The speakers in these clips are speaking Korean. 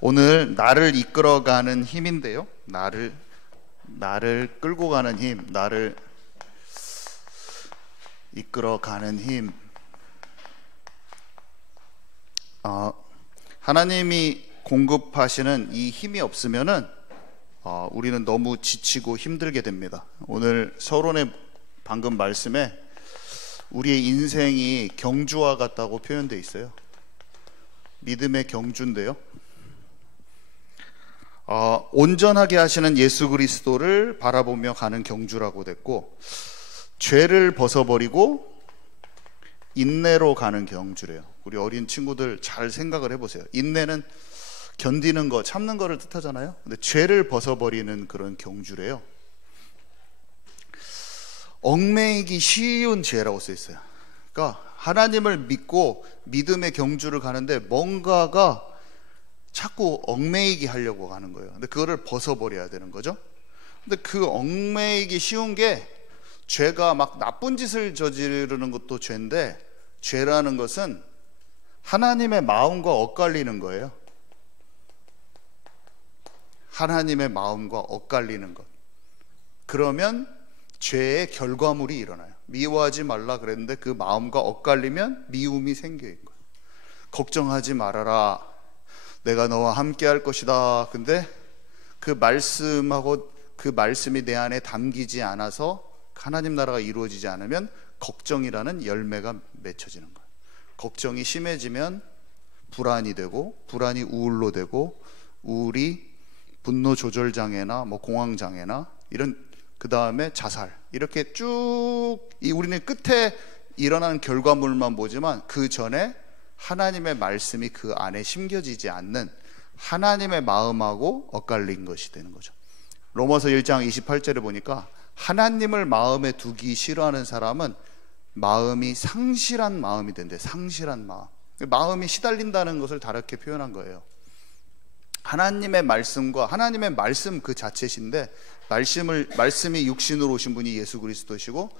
오늘 나를 이끌어가는 힘인데요. 나를 끌고 가는 힘, 나를 이끌어가는 힘. 하나님이 공급하시는 이 힘이 없으면은 우리는 너무 지치고 힘들게 됩니다. 오늘 서론의 방금 말씀에 우리의 인생이 경주와 같다고 표현되어 있어요. 믿음의 경주인데요. 온전하게 하시는 예수 그리스도를 바라보며 가는 경주라고 됐고, 죄를 벗어버리고 인내로 가는 경주래요. 우리 어린 친구들 잘 생각을 해보세요. 인내는 견디는 거, 참는 거를 뜻하잖아요. 근데 죄를 벗어버리는 그런 경주래요. 얽매이기 쉬운 죄라고 써 있어요. 그러니까 하나님을 믿고 믿음의 경주를 가는데 뭔가가 자꾸 얽매이게 하려고 하는 거예요. 근데 그거를 벗어버려야 되는 거죠. 근데 그 얽매이기 쉬운 게, 죄가 막 나쁜 짓을 저지르는 것도 죄인데, 죄라는 것은 하나님의 마음과 엇갈리는 거예요. 하나님의 마음과 엇갈리는 것. 그러면 죄의 결과물이 일어나요. 미워하지 말라 그랬는데 그 마음과 엇갈리면 미움이 생겨요. 걱정하지 말아라, 내가 너와 함께 할 것이다. 근데 그 말씀하고 그 말씀이 내 안에 담기지 않아서 하나님 나라가 이루어지지 않으면 걱정이라는 열매가 맺혀지는 거예요. 걱정이 심해지면 불안이 되고, 불안이 우울로 되고, 우울이 분노 조절 장애나 공황 장애나 이런, 그 다음에 자살, 이렇게 쭉 우리는 끝에 일어나는 결과물만 보지만 그 전에 하나님의 말씀이 그 안에 심겨지지 않는 하나님의 마음하고 엇갈린 것이 되는 거죠. 로마서 1장 28절에 보니까 하나님을 마음에 두기 싫어하는 사람은 마음이 상실한 마음이 된대. 상실한 마음. 마음이 시달린다는 것을 다르게 표현한 거예요. 하나님의 말씀과 하나님의 말씀 그 자체신데, 말씀이 육신으로 오신 분이 예수 그리스도시고,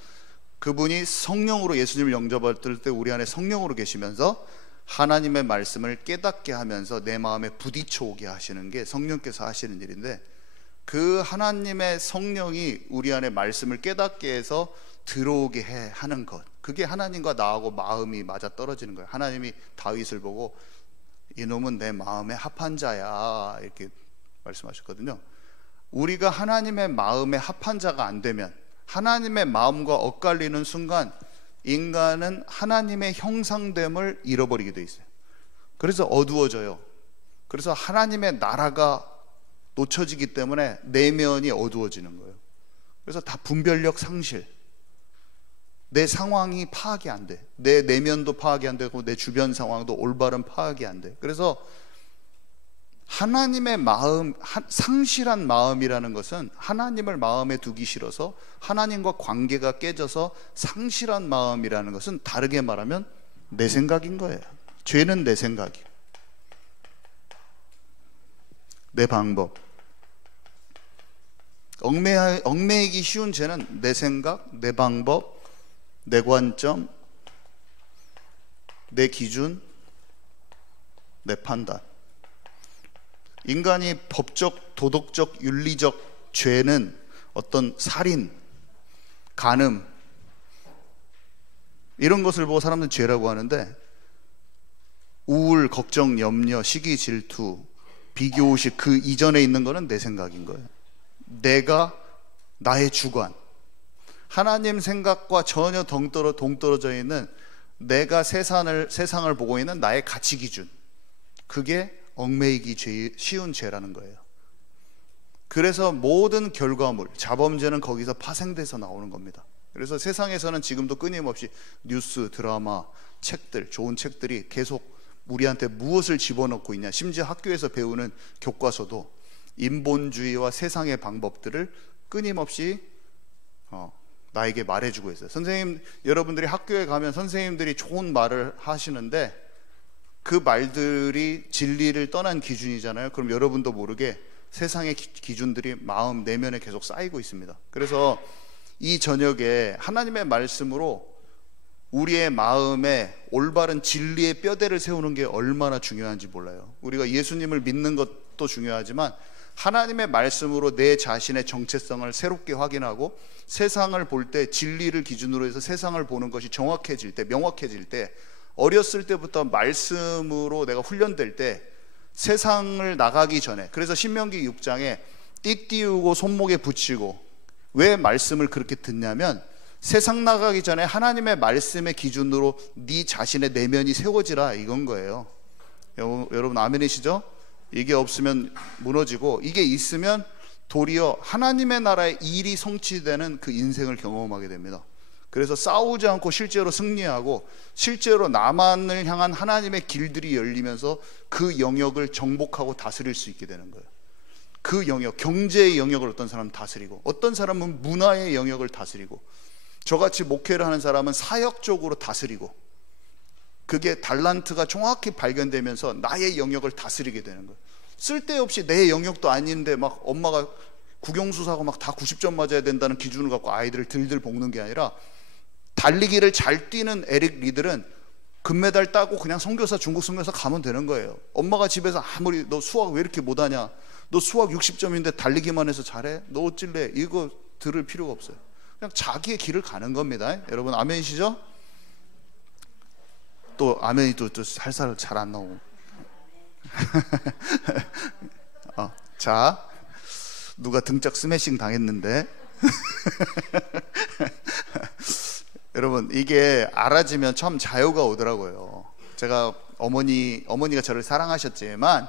그분이 성령으로 예수님을 영접할 때 우리 안에 성령으로 계시면서 하나님의 말씀을 깨닫게 하면서 내 마음에 부딪혀 오게 하시는 게 성령께서 하시는 일인데, 그 하나님의 성령이 우리 안에 말씀을 깨닫게 해서 들어오게 하는 것, 그게 하나님과 나하고 마음이 맞아 떨어지는 거예요. 하나님이 다윗을 보고 이놈은 내 마음에 합한 자야, 이렇게 말씀하셨거든요. 우리가 하나님의 마음에 합한 자가 안 되면, 하나님의 마음과 엇갈리는 순간 인간은 하나님의 형상됨을 잃어버리게 돼 있어요. 그래서 어두워져요. 그래서 하나님의 나라가 놓쳐지기 때문에 내면이 어두워지는 거예요. 그래서 다 분별력 상실, 내 상황이 파악이 안 돼. 내 내면도 파악이 안 되고 내 주변 상황도 올바른 파악이 안 돼. 그래서 하나님의 마음, 상실한 마음이라는 것은 하나님을 마음에 두기 싫어서 하나님과 관계가 깨져서 상실한 마음이라는 것은 다르게 말하면 내 생각인 거예요. 죄는 내 생각이에요. 내 방법. 얽매이기 쉬운 죄는 내 생각, 내 방법, 내 관점, 내 기준, 내 판단. 인간이 법적, 도덕적, 윤리적 죄는 어떤 살인, 간음, 이런 것을 보고 사람들은 죄라고 하는데, 우울, 걱정, 염려, 시기, 질투, 비교의식, 그 이전에 있는 거는 내 생각인 거예요. 내가, 나의 주관, 하나님 생각과 전혀 동떨어져 있는, 내가 세상을 보고 있는 나의 가치 기준, 그게 얽매이기 쉬운 죄라는 거예요. 그래서 모든 결과물, 자범죄는 거기서 파생돼서 나오는 겁니다. 그래서 세상에서는 지금도 끊임없이 뉴스, 드라마, 책들, 좋은 책들이 계속 우리한테 무엇을 집어넣고 있냐, 심지어 학교에서 배우는 교과서도 인본주의와 세상의 방법들을 끊임없이 나에게 말해주고 있어요. 선생님, 여러분들이 학교에 가면 선생님들이 좋은 말을 하시는데 그 말들이 진리를 떠난 기준이잖아요. 그럼 여러분도 모르게 세상의 기준들이 마음 내면에 계속 쌓이고 있습니다. 그래서 이 저녁에 하나님의 말씀으로 우리의 마음에 올바른 진리의 뼈대를 세우는 게 얼마나 중요한지 몰라요. 우리가 예수님을 믿는 것도 중요하지만 하나님의 말씀으로 내 자신의 정체성을 새롭게 확인하고 세상을 볼 때 진리를 기준으로 해서 세상을 보는 것이 정확해질 때, 명확해질 때, 어렸을 때부터 말씀으로 내가 훈련될 때 세상을 나가기 전에, 그래서 신명기 6장에 띠 띄우고 손목에 붙이고, 왜 말씀을 그렇게 듣냐면 세상 나가기 전에 하나님의 말씀의 기준으로 네 자신의 내면이 세워지라, 이건 거예요. 여러분 아멘이시죠? 이게 없으면 무너지고, 이게 있으면 도리어 하나님의 나라의 일이 성취되는 그 인생을 경험하게 됩니다. 그래서 싸우지 않고 실제로 승리하고 실제로 나만을 향한 하나님의 길들이 열리면서 그 영역을 정복하고 다스릴 수 있게 되는 거예요. 그 영역, 경제의 영역을 어떤 사람은 다스리고, 어떤 사람은 문화의 영역을 다스리고, 저같이 목회를 하는 사람은 사역적으로 다스리고, 그게 달란트가 정확히 발견되면서 나의 영역을 다스리게 되는 거예요. 쓸데없이 내 영역도 아닌데 막 엄마가 국영수사고 막 다 90점 맞아야 된다는 기준을 갖고 아이들을 들들 볶는 게 아니라, 달리기를 잘 뛰는 에릭 리들은 금메달 따고 그냥 선교사, 중국 선교사 가면 되는 거예요. 엄마가 집에서 아무리 너 수학 왜 이렇게 못하냐, 너 수학 60점인데 달리기만 해서 잘해? 너 어찔래? 이거 들을 필요가 없어요. 그냥 자기의 길을 가는 겁니다. 여러분 아멘이시죠? 또 아멘이 또 살살 잘 안 나오고. 자, 누가 등짝 스매싱 당했는데 여러분 이게 알아지면 참 자유가 오더라고요. 제가 어머니가 저를 사랑하셨지만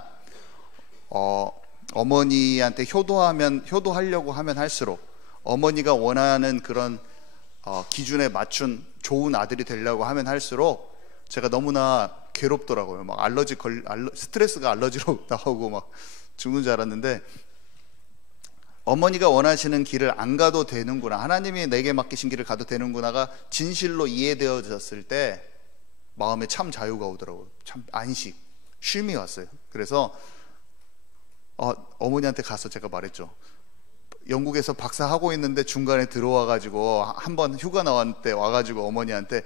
어머니한테 효도하려고 하면 할수록, 어머니가 원하는 그런 기준에 맞춘 좋은 아들이 되려고 하면 할수록 제가 너무나 괴롭더라고요. 막 스트레스가 알러지로 나오고 막 죽는 줄 알았는데, 어머니가 원하시는 길을 안 가도 되는구나, 하나님이 내게 맡기신 길을 가도 되는구나가 진실로 이해되어졌을 때 마음에 참 자유가 오더라고요. 참 안식, 쉼이 왔어요. 그래서 어머니한테 가서 제가 말했죠. 영국에서 박사하고 있는데 중간에 들어와가지고 한번 휴가 나왔을 때 와가지고 어머니한테,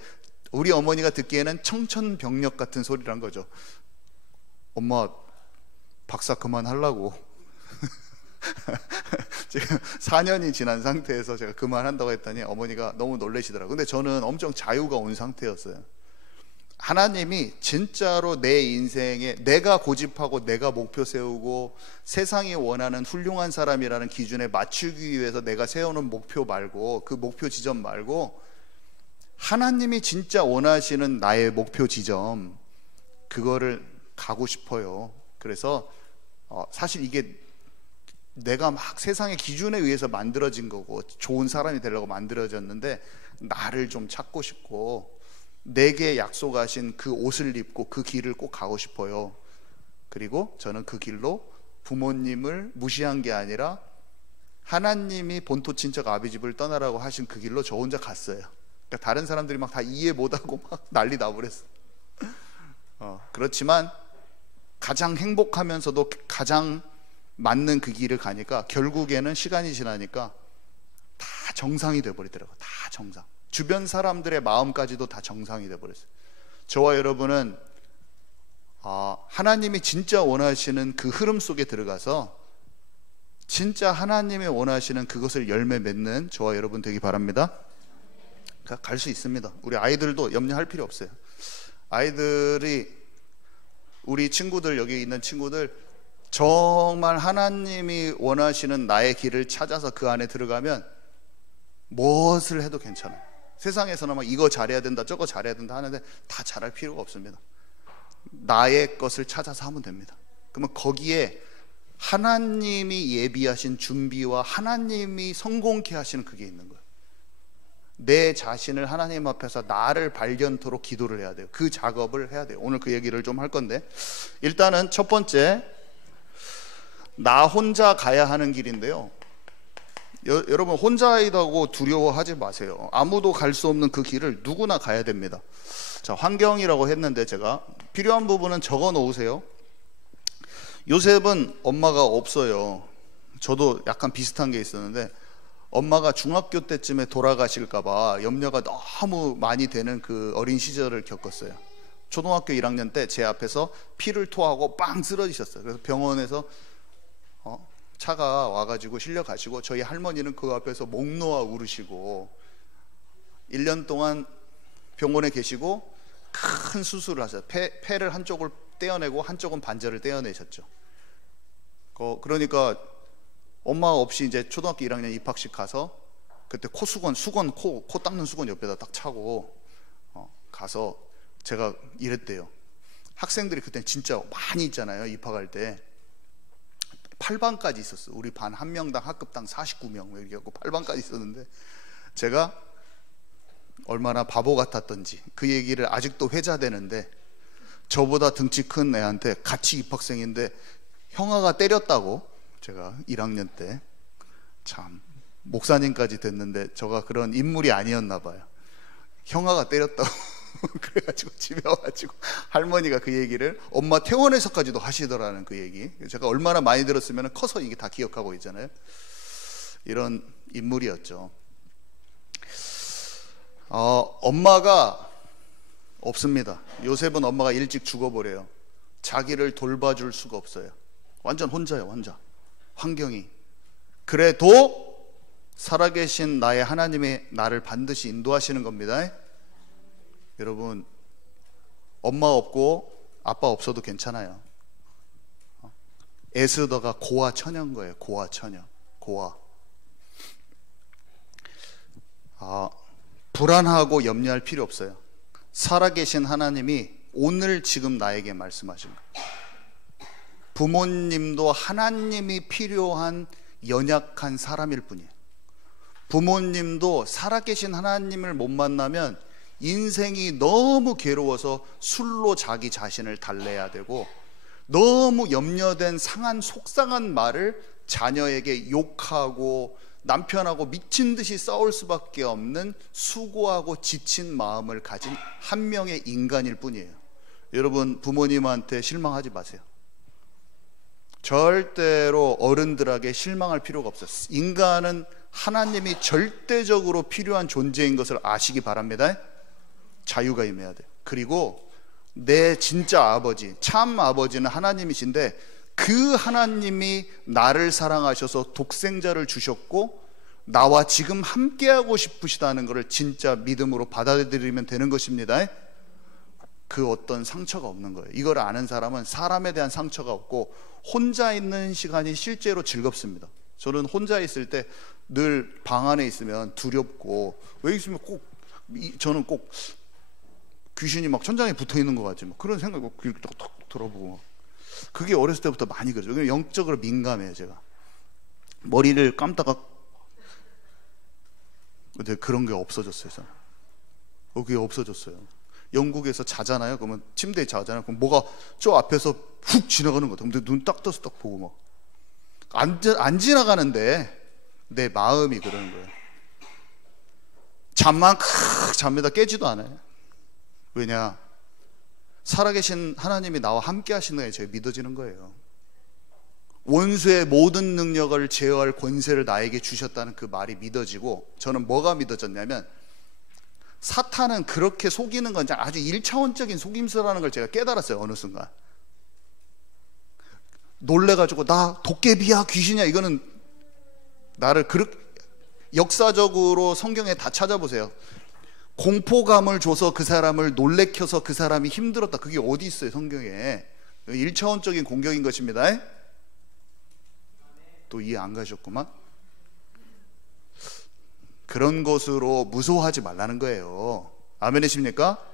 우리 어머니가 듣기에는 청천벽력 같은 소리란 거죠. 엄마 박사 그만하려고. 지금 4년이 지난 상태에서 제가 그만한다고 했더니 어머니가 너무 놀라시더라고요. 근데 저는 엄청 자유가 온 상태였어요. 하나님이 진짜로 내 인생에 내가 고집하고 내가 목표 세우고 세상이 원하는 훌륭한 사람이라는 기준에 맞추기 위해서 내가 세우는 목표 말고, 그 목표 지점 말고 하나님이 진짜 원하시는 나의 목표 지점, 그거를 가고 싶어요. 그래서 사실 이게 내가 막 세상의 기준에 의해서 만들어진 거고 좋은 사람이 되려고 만들어졌는데, 나를 좀 찾고 싶고 내게 약속하신 그 옷을 입고 그 길을 꼭 가고 싶어요. 그리고 저는 그 길로 부모님을 무시한 게 아니라 하나님이 본토 친척 아비집을 떠나라고 하신 그 길로 저 혼자 갔어요. 그러니까 다른 사람들이 막 다 이해 못하고 막 난리 나버렸어. 그렇지만 가장 행복하면서도 가장 맞는 그 길을 가니까 결국에는 시간이 지나니까 다 정상이 돼버리더라고요. 다 정상. 주변 사람들의 마음까지도 다 정상이 돼버렸어요. 저와 여러분은 하나님이 진짜 원하시는 그 흐름 속에 들어가서 진짜 하나님이 원하시는 그것을 열매 맺는 저와 여러분 되기 바랍니다. 갈 수 있습니다. 우리 아이들도 염려할 필요 없어요. 아이들이, 우리 친구들, 여기 있는 친구들, 정말 하나님이 원하시는 나의 길을 찾아서 그 안에 들어가면 무엇을 해도 괜찮아요. 세상에서는 막 이거 잘해야 된다, 저거 잘해야 된다 하는데 다 잘할 필요가 없습니다. 나의 것을 찾아서 하면 됩니다. 그러면 거기에 하나님이 예비하신 준비와 하나님이 성공케 하시는 그게 있는 거예요. 내 자신을 하나님 앞에서 나를 발견토록 기도를 해야 돼요. 그 작업을 해야 돼요. 오늘 그 얘기를 좀 할 건데, 일단은 첫 번째, 나 혼자 가야 하는 길인데요. 여러분 혼자이다고 두려워하지 마세요. 아무도 갈 수 없는 그 길을 누구나 가야 됩니다. 자, 환경이라고 했는데 제가 필요한 부분은 적어 놓으세요. 요셉은 엄마가 없어요. 저도 약간 비슷한 게 있었는데 엄마가 중학교 때쯤에 돌아가실까봐 염려가 너무 많이 되는 그 어린 시절을 겪었어요. 초등학교 1학년 때 제 앞에서 피를 토하고 빵 쓰러지셨어요. 그래서 병원에서 차가 와가지고 실려가시고 저희 할머니는 그 앞에서 목 놓아 울으시고 1년 동안 병원에 계시고 큰 수술을 하셨어요. 폐를 한쪽을 떼어내고 한쪽은 반절을 떼어내셨죠. 그러니까 엄마 없이 이제 초등학교 1학년 입학식 가서 그때 코 닦는 수건 옆에다 딱 차고 가서 제가 이랬대요. 학생들이 그때 진짜 많이 있잖아요. 입학할 때 8반까지 있었어요. 우리 반 한 명당 학급당 49명 이렇게 갖고 8반까지 있었는데 제가 얼마나 바보 같았던지 그 얘기를 아직도 회자되는데, 저보다 등치 큰 애한테 같이 입학생인데 형아가 때렸다고. 제가 1학년 때 참 목사님까지 됐는데 저가 그런 인물이 아니었나 봐요. 형아가 때렸다고 그래가지고 집에 와가지고 할머니가 그 얘기를 엄마 퇴원해서까지도 하시더라는 그 얘기. 제가 얼마나 많이 들었으면 커서 이게 다 기억하고 있잖아요. 이런 인물이었죠. 엄마가 없습니다. 요셉은 엄마가 일찍 죽어버려요. 자기를 돌봐줄 수가 없어요. 완전 혼자예요. 혼자. 환경이. 그래도 살아계신 나의 하나님이 나를 반드시 인도하시는 겁니다. 여러분, 엄마 없고 아빠 없어도 괜찮아요. 에스더가 고아 처녀인 거예요. 고아 처녀. 고아. 불안하고 염려할 필요 없어요. 살아계신 하나님이 오늘 지금 나에게 말씀하신 거예요. 부모님도 하나님이 필요한 연약한 사람일 뿐이에요. 부모님도 살아계신 하나님을 못 만나면 인생이 너무 괴로워서 술로 자기 자신을 달래야 되고, 너무 염려된 상한 속상한 말을 자녀에게 욕하고 남편하고 미친 듯이 싸울 수밖에 없는 수고하고 지친 마음을 가진 한 명의 인간일 뿐이에요. 여러분, 부모님한테 실망하지 마세요. 절대로 어른들에게 실망할 필요가 없어요. 인간은 하나님이 절대적으로 필요한 존재인 것을 아시기 바랍니다. 자유가 임해야 돼요. 그리고 내 진짜 아버지, 참 아버지는 하나님이신데 그 하나님이 나를 사랑하셔서 독생자를 주셨고 나와 지금 함께하고 싶으시다는 것을 진짜 믿음으로 받아들이면 되는 것입니다. 그 어떤 상처가 없는 거예요. 이걸 아는 사람은 사람에 대한 상처가 없고 혼자 있는 시간이 실제로 즐겁습니다. 저는 혼자 있을 때 늘 방 안에 있으면 두렵고, 왜 있으면 저는 꼭 귀신이 막 천장에 붙어 있는 것 같지, 뭐 그런 생각이 이렇게 탁 들어보고. 그게 어렸을 때부터 많이 그러죠. 영적으로 민감해요. 제가 머리를 감다가. 근데 그런 게 없어졌어요. 저는. 그게 없어졌어요. 영국에서 자잖아요. 그러면 침대에 자잖아요. 그럼 뭐가 저 앞에서 훅 지나가는 것 같아요. 근데 눈 딱 떠서 딱 보고 막 안 지나가는데 내 마음이 그러는 거예요. 잠만 크 잡니다. 깨지도 않아요. 왜냐? 살아계신 하나님이 나와 함께 하시는 게 제가 믿어지는 거예요. 원수의 모든 능력을 제어할 권세를 나에게 주셨다는 그 말이 믿어지고, 저는 뭐가 믿어졌냐면 사탄은 그렇게 속이는 건 아주 1차원적인 속임수라는 걸 제가 깨달았어요. 어느 순간 놀래가지고 나 도깨비야 귀신이야, 이거는 나를 그렇게, 역사적으로 성경에 다 찾아보세요. 공포감을 줘서 그 사람을 놀래켜서 그 사람이 힘들었다, 그게 어디 있어요 성경에. 1차원적인 공격인 것입니다. 또 이해 안 가셨구만. 그런 것으로 무서워하지 말라는 거예요. 아멘이십니까?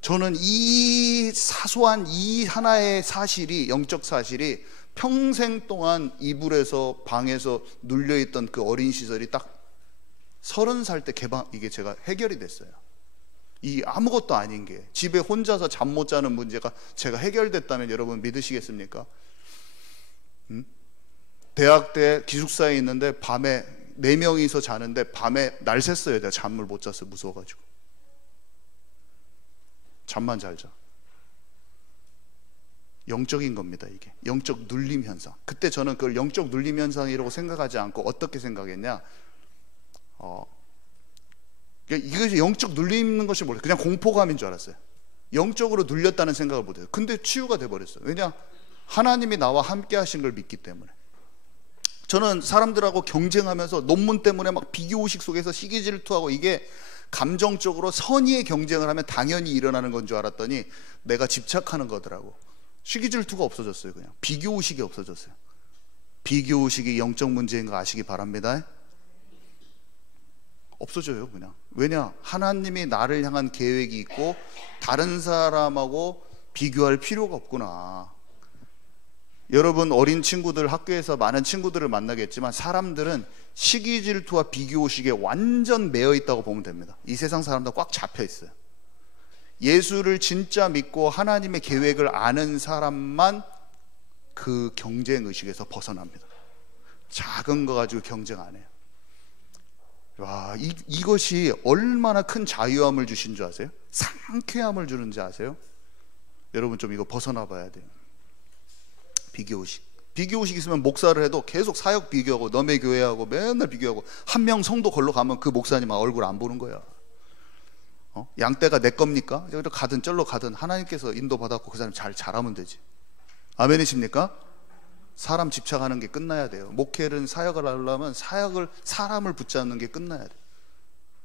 저는 이 사소한 이 하나의 사실이, 영적 사실이 평생 동안 이불에서 방에서 눌려있던 그 어린 시절이 딱 30살 때 이게 제가 해결이 됐어요. 이 아무것도 아닌 게, 집에 혼자서 잠 못 자는 문제가 제가 해결됐다면 여러분 믿으시겠습니까? 대학 때 기숙사에 있는데 밤에 4명이서 자는데 밤에 날 샜어요. 내가 잠을 못 잤어요. 무서워가지고. 잠만 잘 자. 영적인 겁니다. 이게 영적 눌림 현상. 그때 저는 그걸 영적 눌림 현상이라고 생각하지 않고 어떻게 생각했냐, 이것이 영적 눌리는 것이 몰라요. 그냥 공포감인 줄 알았어요. 영적으로 눌렸다는 생각을 못해요. 근데 치유가 돼버렸어요. 왜냐? 하나님이 나와 함께 하신 걸 믿기 때문에. 저는 사람들하고 경쟁하면서 논문 때문에 막 비교의식 속에서 시기 질투하고, 이게 감정적으로 선의의 경쟁을 하면 당연히 일어나는 건 줄 알았더니 내가 집착하는 거더라고. 시기 질투가 없어졌어요. 그냥 비교의식이 없어졌어요. 비교의식이 영적 문제인 거 아시기 바랍니다. 없어져요. 그냥. 왜냐? 하나님이 나를 향한 계획이 있고 다른 사람하고 비교할 필요가 없구나. 여러분 어린 친구들, 학교에서 많은 친구들을 만나겠지만 사람들은 시기 질투와 비교의식에 완전 매여 있다고 보면 됩니다. 이 세상 사람들 꽉 잡혀 있어요. 예수를 진짜 믿고 하나님의 계획을 아는 사람만 그 경쟁의식에서 벗어납니다. 작은 거 가지고 경쟁 안 해요. 와, 이것이 얼마나 큰 자유함을 주신 줄 아세요? 상쾌함을 주는지 아세요? 여러분 좀 이거 벗어나 봐야 돼요. 비교의식. 비교의식 있으면 목사를 해도 계속 사역 비교하고 너네 교회하고 맨날 비교하고, 한 명 성도 걸러 가면 그 목사님 얼굴 안 보는 거야. 양떼가 내 겁니까? 여기로 가든 절로 가든 하나님께서 인도받았고 그 사람 잘 잘하면 되지. 아멘이십니까? 사람 집착하는 게 끝나야 돼요. 목회는 사역을 하려면 사람을 붙잡는 게 끝나야 돼.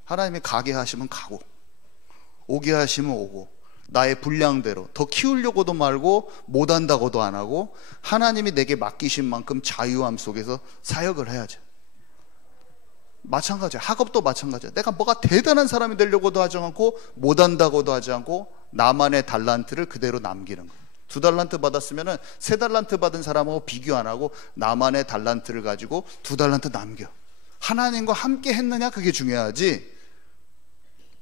하나님이 가게 하시면 가고 오게 하시면 오고, 나의 분량대로 더 키우려고도 말고 못한다고도 안 하고, 하나님이 내게 맡기신 만큼 자유함 속에서 사역을 해야죠. 마찬가지야. 학업도 마찬가지야. 내가 뭐가 대단한 사람이 되려고도 하지 않고 못한다고도 하지 않고 나만의 달란트를 그대로 남기는 거예요. 2달란트 받았으면 3달란트 받은 사람하고 비교 안 하고 나만의 달란트를 가지고 2달란트 남겨. 하나님과 함께 했느냐, 그게 중요하지,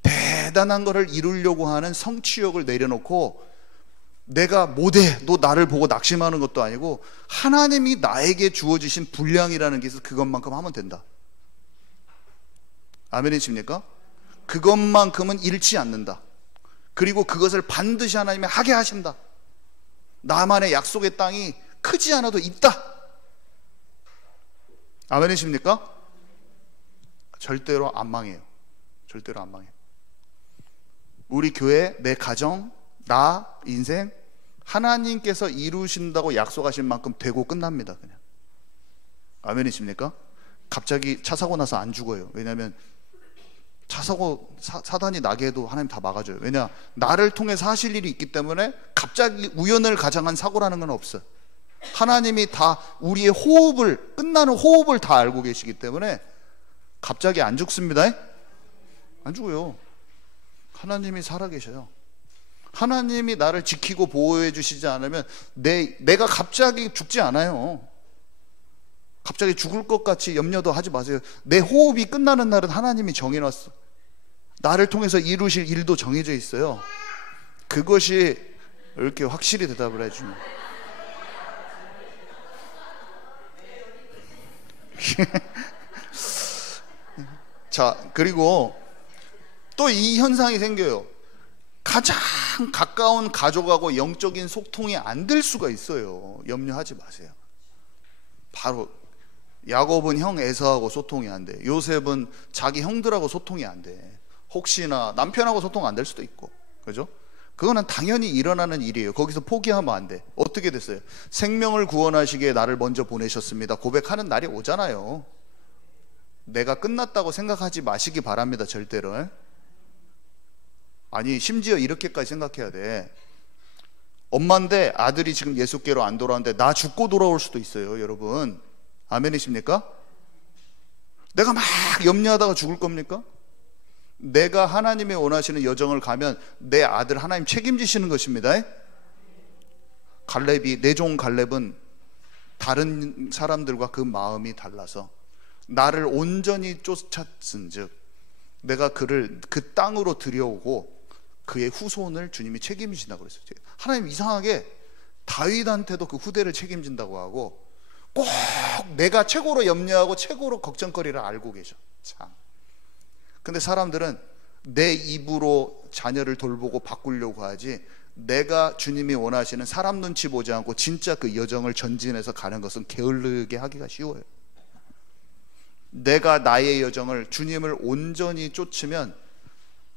대단한 거를 이루려고 하는 성취욕을 내려놓고 내가 못해, 너 나를 보고 낙심하는 것도 아니고 하나님이 나에게 주어지신 분량이라는 게 있어서 그것만큼 하면 된다. 아멘이십니까? 그것만큼은 잃지 않는다. 그리고 그것을 반드시 하나님이 하게 하신다. 나만의 약속의 땅이 크지 않아도 있다. 아멘이십니까? 절대로 안 망해요. 절대로 안 망해요. 우리 교회, 내 가정, 나 인생, 하나님께서 이루신다고 약속하신 만큼 되고 끝납니다. 그냥. 아멘이십니까? 갑자기 차 사고 나서 안 죽어요. 왜냐하면 차 사고 사단이 나게 해도 하나님 다 막아줘요. 왜냐? 나를 통해서 하실 일이 있기 때문에 갑자기 우연을 가장한 사고라는 건 없어요. 하나님이 다 우리의 호흡을, 끝나는 호흡을 다 알고 계시기 때문에 갑자기 안 죽습니다. 안 죽어요. 하나님이 살아계셔요. 하나님이 나를 지키고 보호해 주시지 않으면 내가 갑자기 죽지 않아요. 갑자기 죽을 것 같이 염려도 하지 마세요. 내 호흡이 끝나는 날은 하나님이 정해놨어. 나를 통해서 이루실 일도 정해져 있어요. 그것이 이렇게 확실히 대답을 해주면 자, 그리고 또 이 현상이 생겨요. 가장 가까운 가족하고 영적인 소통이 안 될 수가 있어요. 염려하지 마세요. 바로 야곱은 형 에서하고 소통이 안 돼. 요셉은 자기 형들하고 소통이 안 돼. 혹시나 남편하고 소통 안 될 수도 있고, 그죠? 그거는 당연히 일어나는 일이에요. 거기서 포기하면 안 돼. 어떻게 됐어요? 생명을 구원하시기에 나를 먼저 보내셨습니다. 고백하는 날이 오잖아요. 내가 끝났다고 생각하지 마시기 바랍니다. 절대로. 아니, 심지어 이렇게까지 생각해야 돼. 엄마인데 아들이 지금 예수께로 안 돌아오는데 나 죽고 돌아올 수도 있어요. 여러분, 아멘이십니까? 내가 막 염려하다가 죽을 겁니까? 내가 하나님이 원하시는 여정을 가면 내 아들 하나님 책임지시는 것입니다. 갈렙이, 내종 갈렙은 다른 사람들과 그 마음이 달라서 나를 온전히 쫓았은즉 내가 그를 그 땅으로 들여오고 그의 후손을 주님이 책임지신다고 그랬어요. 하나님 이상하게 다윗한테도 그 후대를 책임진다고 하고 꼭 내가 최고로 염려하고 최고로 걱정거리를 알고 계셔. 참. 근데 사람들은 내 입으로 자녀를 돌보고 바꾸려고 하지, 내가 주님이 원하시는 사람 눈치 보지 않고 진짜 그 여정을 전진해서 가는 것은 게을르게 하기가 쉬워요. 내가 나의 여정을 주님을 온전히 쫓으면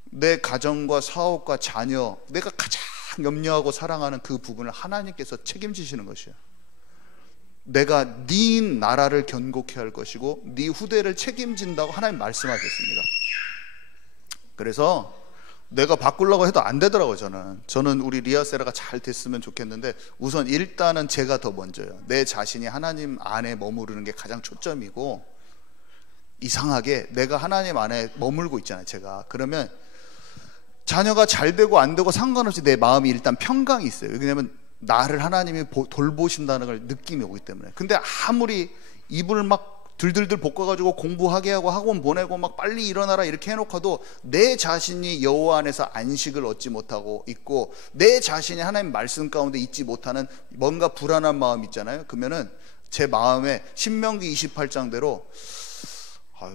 내 가정과 사업과 자녀, 내가 가장 염려하고 사랑하는 그 부분을 하나님께서 책임지시는 것이에요. 내가 네 나라를 견고케 할 것이고 네 후대를 책임진다고 하나님 말씀하셨습니다. 그래서 내가 바꾸려고 해도 안 되더라고요. 저는 우리 리아세라가 잘 됐으면 좋겠는데 우선 일단은 제가 더 먼저요. 내 자신이 하나님 안에 머무르는 게 가장 초점이고, 이상하게 내가 하나님 안에 머물고 있잖아요. 제가 그러면 자녀가 잘 되고 안 되고 상관없이 내 마음이 일단 평강이 있어요. 왜냐하면 나를 하나님이 돌보신다는 걸 느낌이 오기 때문에. 근데 아무리 입을 막 들들들 볶아가지고 공부하게 하고 학원 보내고 막 빨리 일어나라 이렇게 해놓고도 내 자신이 여호와 안에서 안식을 얻지 못하고 있고 내 자신이 하나님 말씀 가운데 있지 못하는 뭔가 불안한 마음 있잖아요. 그러면은 제 마음에 신명기 28장대로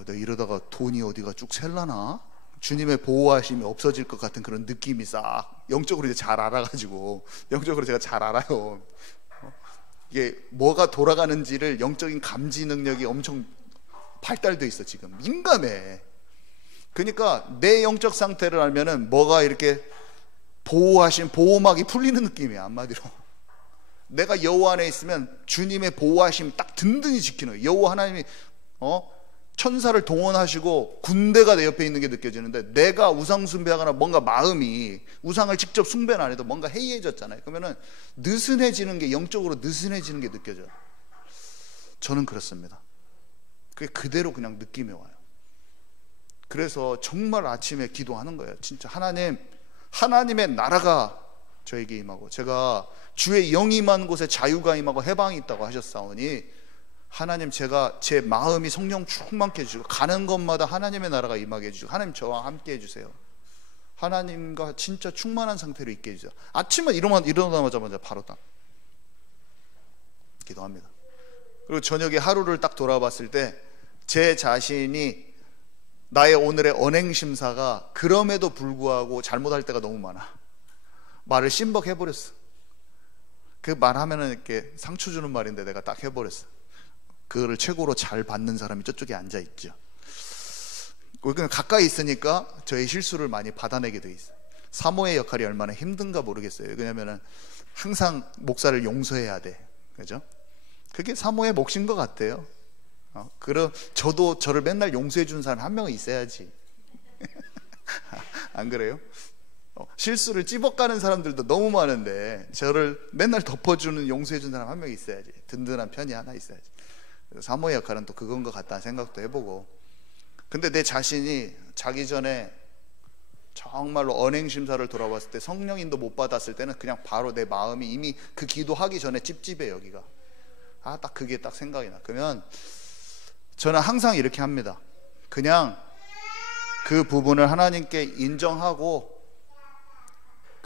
내가 이러다가 돈이 어디가 쭉 셀라나? 주님의 보호하심이 없어질 것 같은 그런 느낌이 싹 영적으로 이제 잘 알아가지고, 영적으로 제가 잘 알아요. 이게 뭐가 돌아가는지를 영적인 감지 능력이 엄청 발달돼 있어. 지금 민감해. 그러니까 내 영적 상태를 알면은 뭐가 이렇게 보호하신 보호막이 풀리는 느낌이야. 한마디로 내가 여호와 안에 있으면 주님의 보호하심 딱 든든히 지키는 거예요. 여호와 하나님이 천사를 동원하시고 군대가 내 옆에 있는 게 느껴지는데, 내가 우상 숭배하거나 뭔가 마음이 우상을 직접 숭배는 안 해도 뭔가 해이해졌잖아요. 그러면은 느슨해지는 게, 영적으로 느슨해지는 게 느껴져요. 저는 그렇습니다. 그게 그대로 그냥 느낌이 와요. 그래서 정말 아침에 기도하는 거예요. 진짜 하나님의 나라가 저에게 임하고, 제가 주의 영이 임한 곳에 자유가 임하고 해방이 있다고 하셨사오니, 하나님, 제가 제 마음이 성령 충만케 해주시고 가는 곳마다 하나님의 나라가 임하게 해주시고 하나님 저와 함께 해주세요. 하나님과 진짜 충만한 상태로 있게 해주세요. 아침에 일어나자마자 바로 딱 기도합니다. 그리고 저녁에 하루를 딱 돌아봤을 때 제 자신이 나의 오늘의 언행심사가 그럼에도 불구하고 잘못할 때가 너무 많아. 말을 씀벅 해버렸어. 그 말하면은 이렇게 상처 주는 말인데 내가 딱 해버렸어. 그거를 최고로 잘 받는 사람이 저쪽에 앉아있죠. 그냥 가까이 있으니까 저의 실수를 많이 받아내게 돼 있어요. 사모의 역할이 얼마나 힘든가 모르겠어요. 왜냐하면 항상 목사를 용서해야 돼. 그죠? 그게 사모의 몫인 것 같아요. 그럼 저도 저를 맨날 용서해 주는 사람 한 명은 있어야지. 안 그래요? 실수를 찝어가는 사람들도 너무 많은데 저를 맨날 덮어주는, 용서해 주는 사람 한 명 있어야지. 든든한 편이 하나 있어야지. 사모의 역할은 또 그건 것 같다는 생각도 해보고. 근데 내 자신이 자기 전에 정말로 언행심사를 돌아봤을 때, 성령인도 못 받았을 때는 그냥 바로 내 마음이 이미 그 기도하기 전에 찝찝해. 여기가 딱 그게 딱 생각이 나. 그러면 저는 항상 이렇게 합니다. 그냥 그 부분을 하나님께 인정하고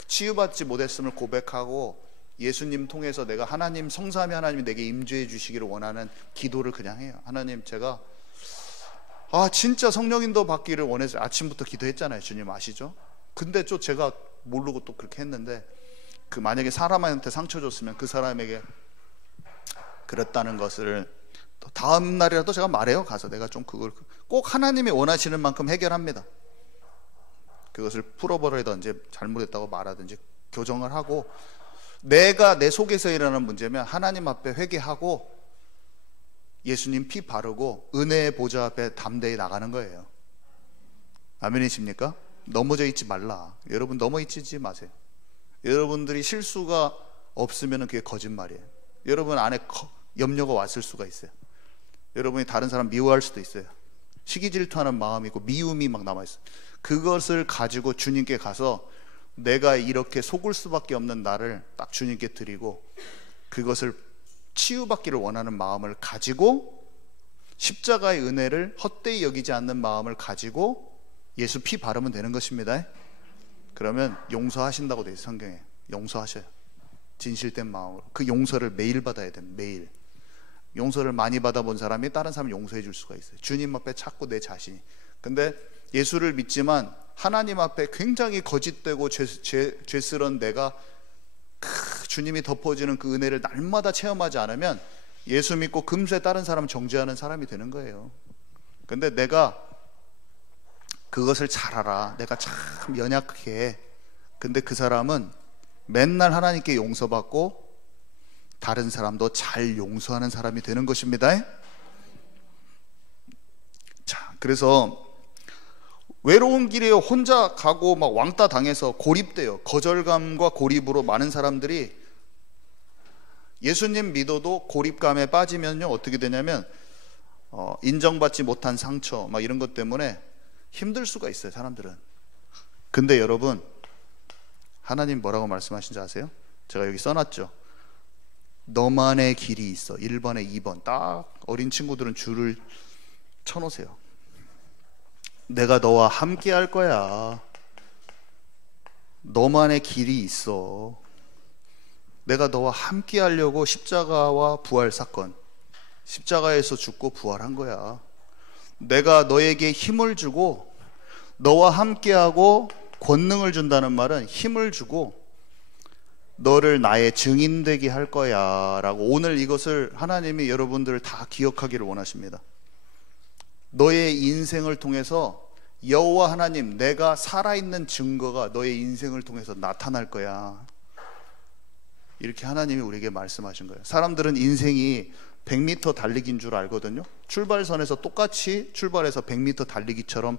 치유받지 못했음을 고백하고 예수님 통해서 내가 하나님, 성삼위 하나님이 내게 임재해 주시기를 원하는 기도를 그냥 해요. 하나님, 제가 진짜 성령인도 받기를 원해서 아침부터 기도했잖아요. 주님 아시죠? 근데 또 제가 모르고 또 그렇게 했는데, 그 만약에 사람한테 상처 줬으면 그 사람에게 그랬다는 것을 또 다음 날이라도 제가 말해요. 가서 내가 좀 그걸 꼭 하나님이 원하시는 만큼 해결합니다. 그것을 풀어버리든지 잘못했다고 말하든지 교정을 하고, 내가 내 속에서 일어나는 문제면 하나님 앞에 회개하고 예수님 피 바르고 은혜의 보좌 앞에 담대히 나가는 거예요. 아멘이십니까? 넘어져 있지 말라. 여러분 넘어 있지 마세요. 여러분들이 실수가 없으면 그게 거짓말이에요. 여러분 안에 염려가 왔을 수가 있어요. 여러분이 다른 사람 미워할 수도 있어요. 시기 질투하는 마음이 있고 미움이 막 남아있어요. 그것을 가지고 주님께 가서 내가 이렇게 속을 수밖에 없는 나를 딱 주님께 드리고, 그것을 치유받기를 원하는 마음을 가지고, 십자가의 은혜를 헛되이 여기지 않는 마음을 가지고 예수 피 바르면 되는 것입니다. 그러면 용서하신다고 돼 있어요. 성경에 용서하셔요. 진실된 마음으로. 그 용서를 매일 받아야 돼요. 매일. 용서를 많이 받아본 사람이 다른 사람을 용서해 줄 수가 있어요. 주님 앞에 자꾸 내 자신이. 근데 예수를 믿지만 하나님 앞에 굉장히 거짓되고 죄스런 내가 주님이 덮어주는 그 은혜를 날마다 체험하지 않으면 예수 믿고 금세 다른 사람 정죄하는 사람이 되는 거예요. 근데 내가 그것을 잘 알아. 내가 참 연약해. 근데 그 사람은 맨날 하나님께 용서받고 다른 사람도 잘 용서하는 사람이 되는 것입니다. 자, 그래서 외로운 길에 혼자 가고 막 왕따 당해서 고립돼요. 거절감과 고립으로 많은 사람들이 예수님 믿어도 고립감에 빠지면요 어떻게 되냐면 인정받지 못한 상처 막 이런 것 때문에 힘들 수가 있어요, 사람들은. 근데 여러분, 하나님 뭐라고 말씀하신지 아세요? 제가 여기 써놨죠. 너만의 길이 있어. 1번에 2번 딱 어린 친구들은 줄을 쳐놓으세요. 내가 너와 함께 할 거야. 너만의 길이 있어. 내가 너와 함께 하려고 십자가와 부활 사건, 십자가에서 죽고 부활한 거야. 내가 너에게 힘을 주고 너와 함께하고 권능을 준다는 말은 힘을 주고 너를 나의 증인 되게 할 거야 라고, 오늘 이것을 하나님이 여러분들을 다 기억하기를 원하십니다. 너의 인생을 통해서 여호와 하나님, 내가 살아있는 증거가 너의 인생을 통해서 나타날 거야, 이렇게 하나님이 우리에게 말씀하신 거예요. 사람들은 인생이 100m 달리기인 줄 알거든요. 출발선에서 똑같이 출발해서 100m 달리기처럼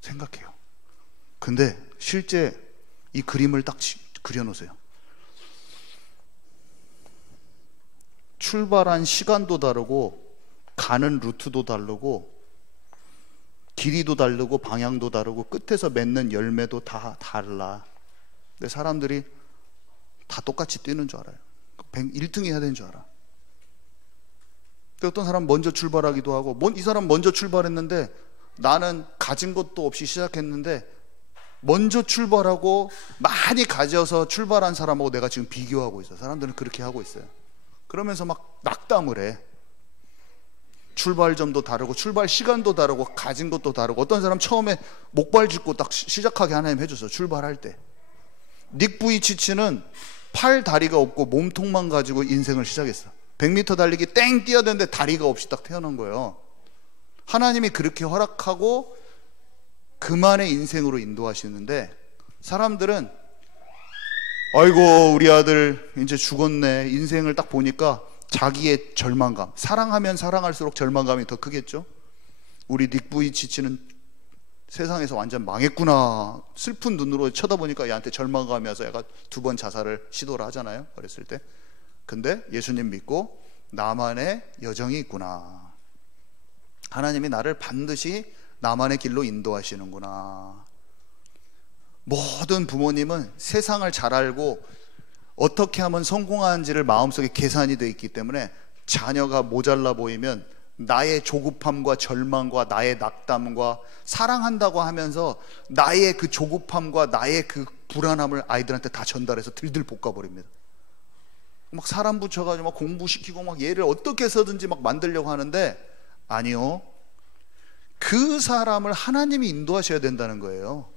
생각해요. 근데 실제 이 그림을 딱 그려놓으세요. 출발한 시간도 다르고 가는 루트도 다르고 길이도 다르고 방향도 다르고 끝에서 맺는 열매도 다 달라. 근데 사람들이 다 똑같이 뛰는 줄 알아요. 1등 해야 되는 줄 알아. 근데 어떤 사람 먼저 출발하기도 하고, 이 사람 먼저 출발했는데 나는 가진 것도 없이 시작했는데 먼저 출발하고 많이 가져서 출발한 사람하고 내가 지금 비교하고 있어요. 사람들은 그렇게 하고 있어요. 그러면서 막 낙담을 해. 출발점도 다르고 출발 시간도 다르고 가진 것도 다르고. 어떤 사람 처음에 목발 짚고 딱 시작하게 하나님 해줬어요. 출발할 때. 닉 부이치치는 팔 다리가 없고 몸통만 가지고 인생을 시작했어. 100m 달리기 땡 뛰어야 되는데 다리가 없이 딱 태어난 거예요. 하나님이 그렇게 허락하고 그만의 인생으로 인도하시는데, 사람들은 아이고 우리 아들 이제 죽었네, 인생을 딱 보니까 자기의 절망감, 사랑하면 사랑할수록 절망감이 더 크겠죠. 우리 닉 부이치치는 세상에서 완전 망했구나, 슬픈 눈으로 쳐다보니까 얘한테 절망감이 와서 얘가 2번 자살을 시도를 하잖아요, 어렸을 때. 근데 예수님 믿고 나만의 여정이 있구나, 하나님이 나를 반드시 나만의 길로 인도하시는구나. 모든 부모님은 세상을 잘 알고 어떻게 하면 성공하는지를 마음속에 계산이 되어 있기 때문에 자녀가 모자라 보이면 나의 조급함과 절망과 나의 낙담과 사랑한다고 하면서 나의 그 조급함과 나의 그 불안함을 아이들한테 다 전달해서 들들 볶아버립니다. 막 사람 붙여가지고 막 공부시키고 막 얘를 어떻게 해서든지 막 만들려고 하는데, 아니요, 그 사람을 하나님이 인도하셔야 된다는 거예요.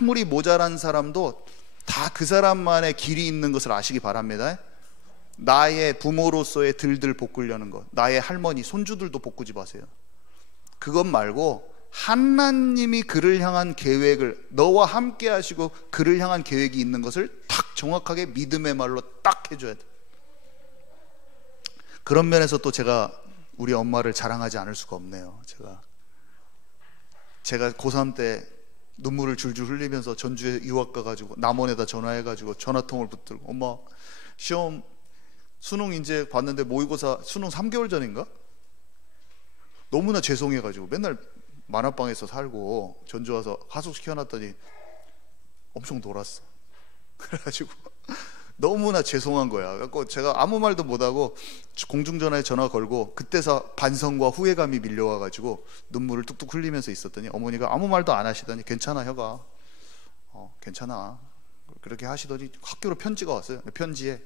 아무리 모자란 사람도 다 그 사람만의 길이 있는 것을 아시기 바랍니다. 나의 부모로서의 들들 볶으려는 것, 나의 할머니, 손주들도 볶지 마세요. 그것 말고 하나님이 그를 향한 계획을, 너와 함께 하시고 그를 향한 계획이 있는 것을 딱 정확하게 믿음의 말로 딱 해줘야 돼. 그런 면에서 또 제가 우리 엄마를 자랑하지 않을 수가 없네요. 제가 고3 때 눈물을 줄줄 흘리면서 전주에 유학 가가지고 남원에다 전화해가지고 전화통을 붙들고, 엄마 시험 수능 이제 봤는데 모의고사 수능 3개월 전인가? 너무나 죄송해가지고 맨날 만화방에서 살고 전주 와서 하숙시켜놨더니 엄청 놀았어. 그래가지고 너무나 죄송한 거야. 그래서 제가 아무 말도 못하고 공중전화에 전화 걸고, 그때서 반성과 후회감이 밀려와가지고 눈물을 뚝뚝 흘리면서 있었더니 어머니가 아무 말도 안 하시더니 괜찮아 혁아, 괜찮아, 그렇게 하시더니 학교로 편지가 왔어요. 편지에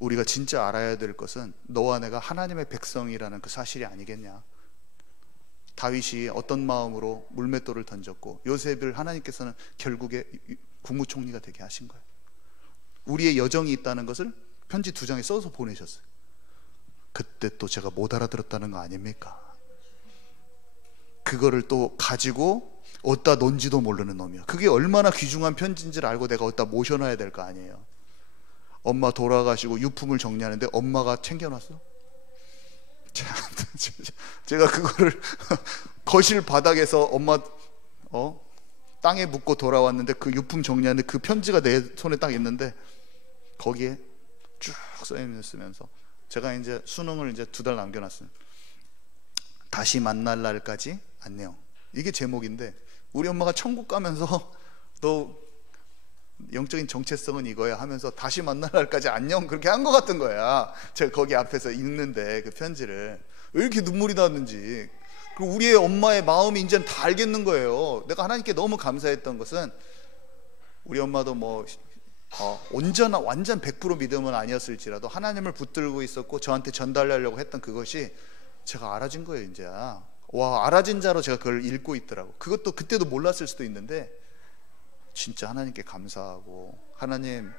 우리가 진짜 알아야 될 것은 너와 내가 하나님의 백성이라는 그 사실이 아니겠냐. 다윗이 어떤 마음으로 물맷돌을 던졌고 요셉을 하나님께서는 결국에 국무총리가 되게 하신 거예요. 우리의 여정이 있다는 것을 편지 2장에 써서 보내셨어요. 그때 또 제가 못 알아들었다는 거 아닙니까? 그거를 또 가지고 어디다 놓은지도 모르는 놈이야. 그게 얼마나 귀중한 편지인지를 알고 내가 어디다 모셔놔야 될 거 아니에요. 엄마 돌아가시고 유품을 정리하는데 엄마가 챙겨놨어? 제가 그거를 거실 바닥에서 엄마 땅에 묻고 돌아왔는데 그 유품 정리하는데 그 편지가 내 손에 딱 있는데 거기에 쭉 써있으면서 제가 이제 수능을 이제 2달 남겨놨어요. 다시 만날 날까지 안녕. 이게 제목인데 우리 엄마가 천국 가면서 너 영적인 정체성은 이거야 하면서 다시 만날 날까지 안녕 그렇게 한 것 같은 거야. 제가 거기 앞에서 읽는데 그 편지를 왜 이렇게 눈물이 나는지. 그리고 우리의 엄마의 마음이 이제는 다 알겠는 거예요. 내가 하나님께 너무 감사했던 것은 우리 엄마도 뭐 완전 100% 믿음은 아니었을지라도 하나님을 붙들고 있었고 저한테 전달하려고 했던 그것이 제가 알아진 거예요. 이제 와, 알아진 자로 제가 그걸 읽고 있더라고. 그것도 그때도 몰랐을 수도 있는데 진짜 하나님께 감사하고, 하나님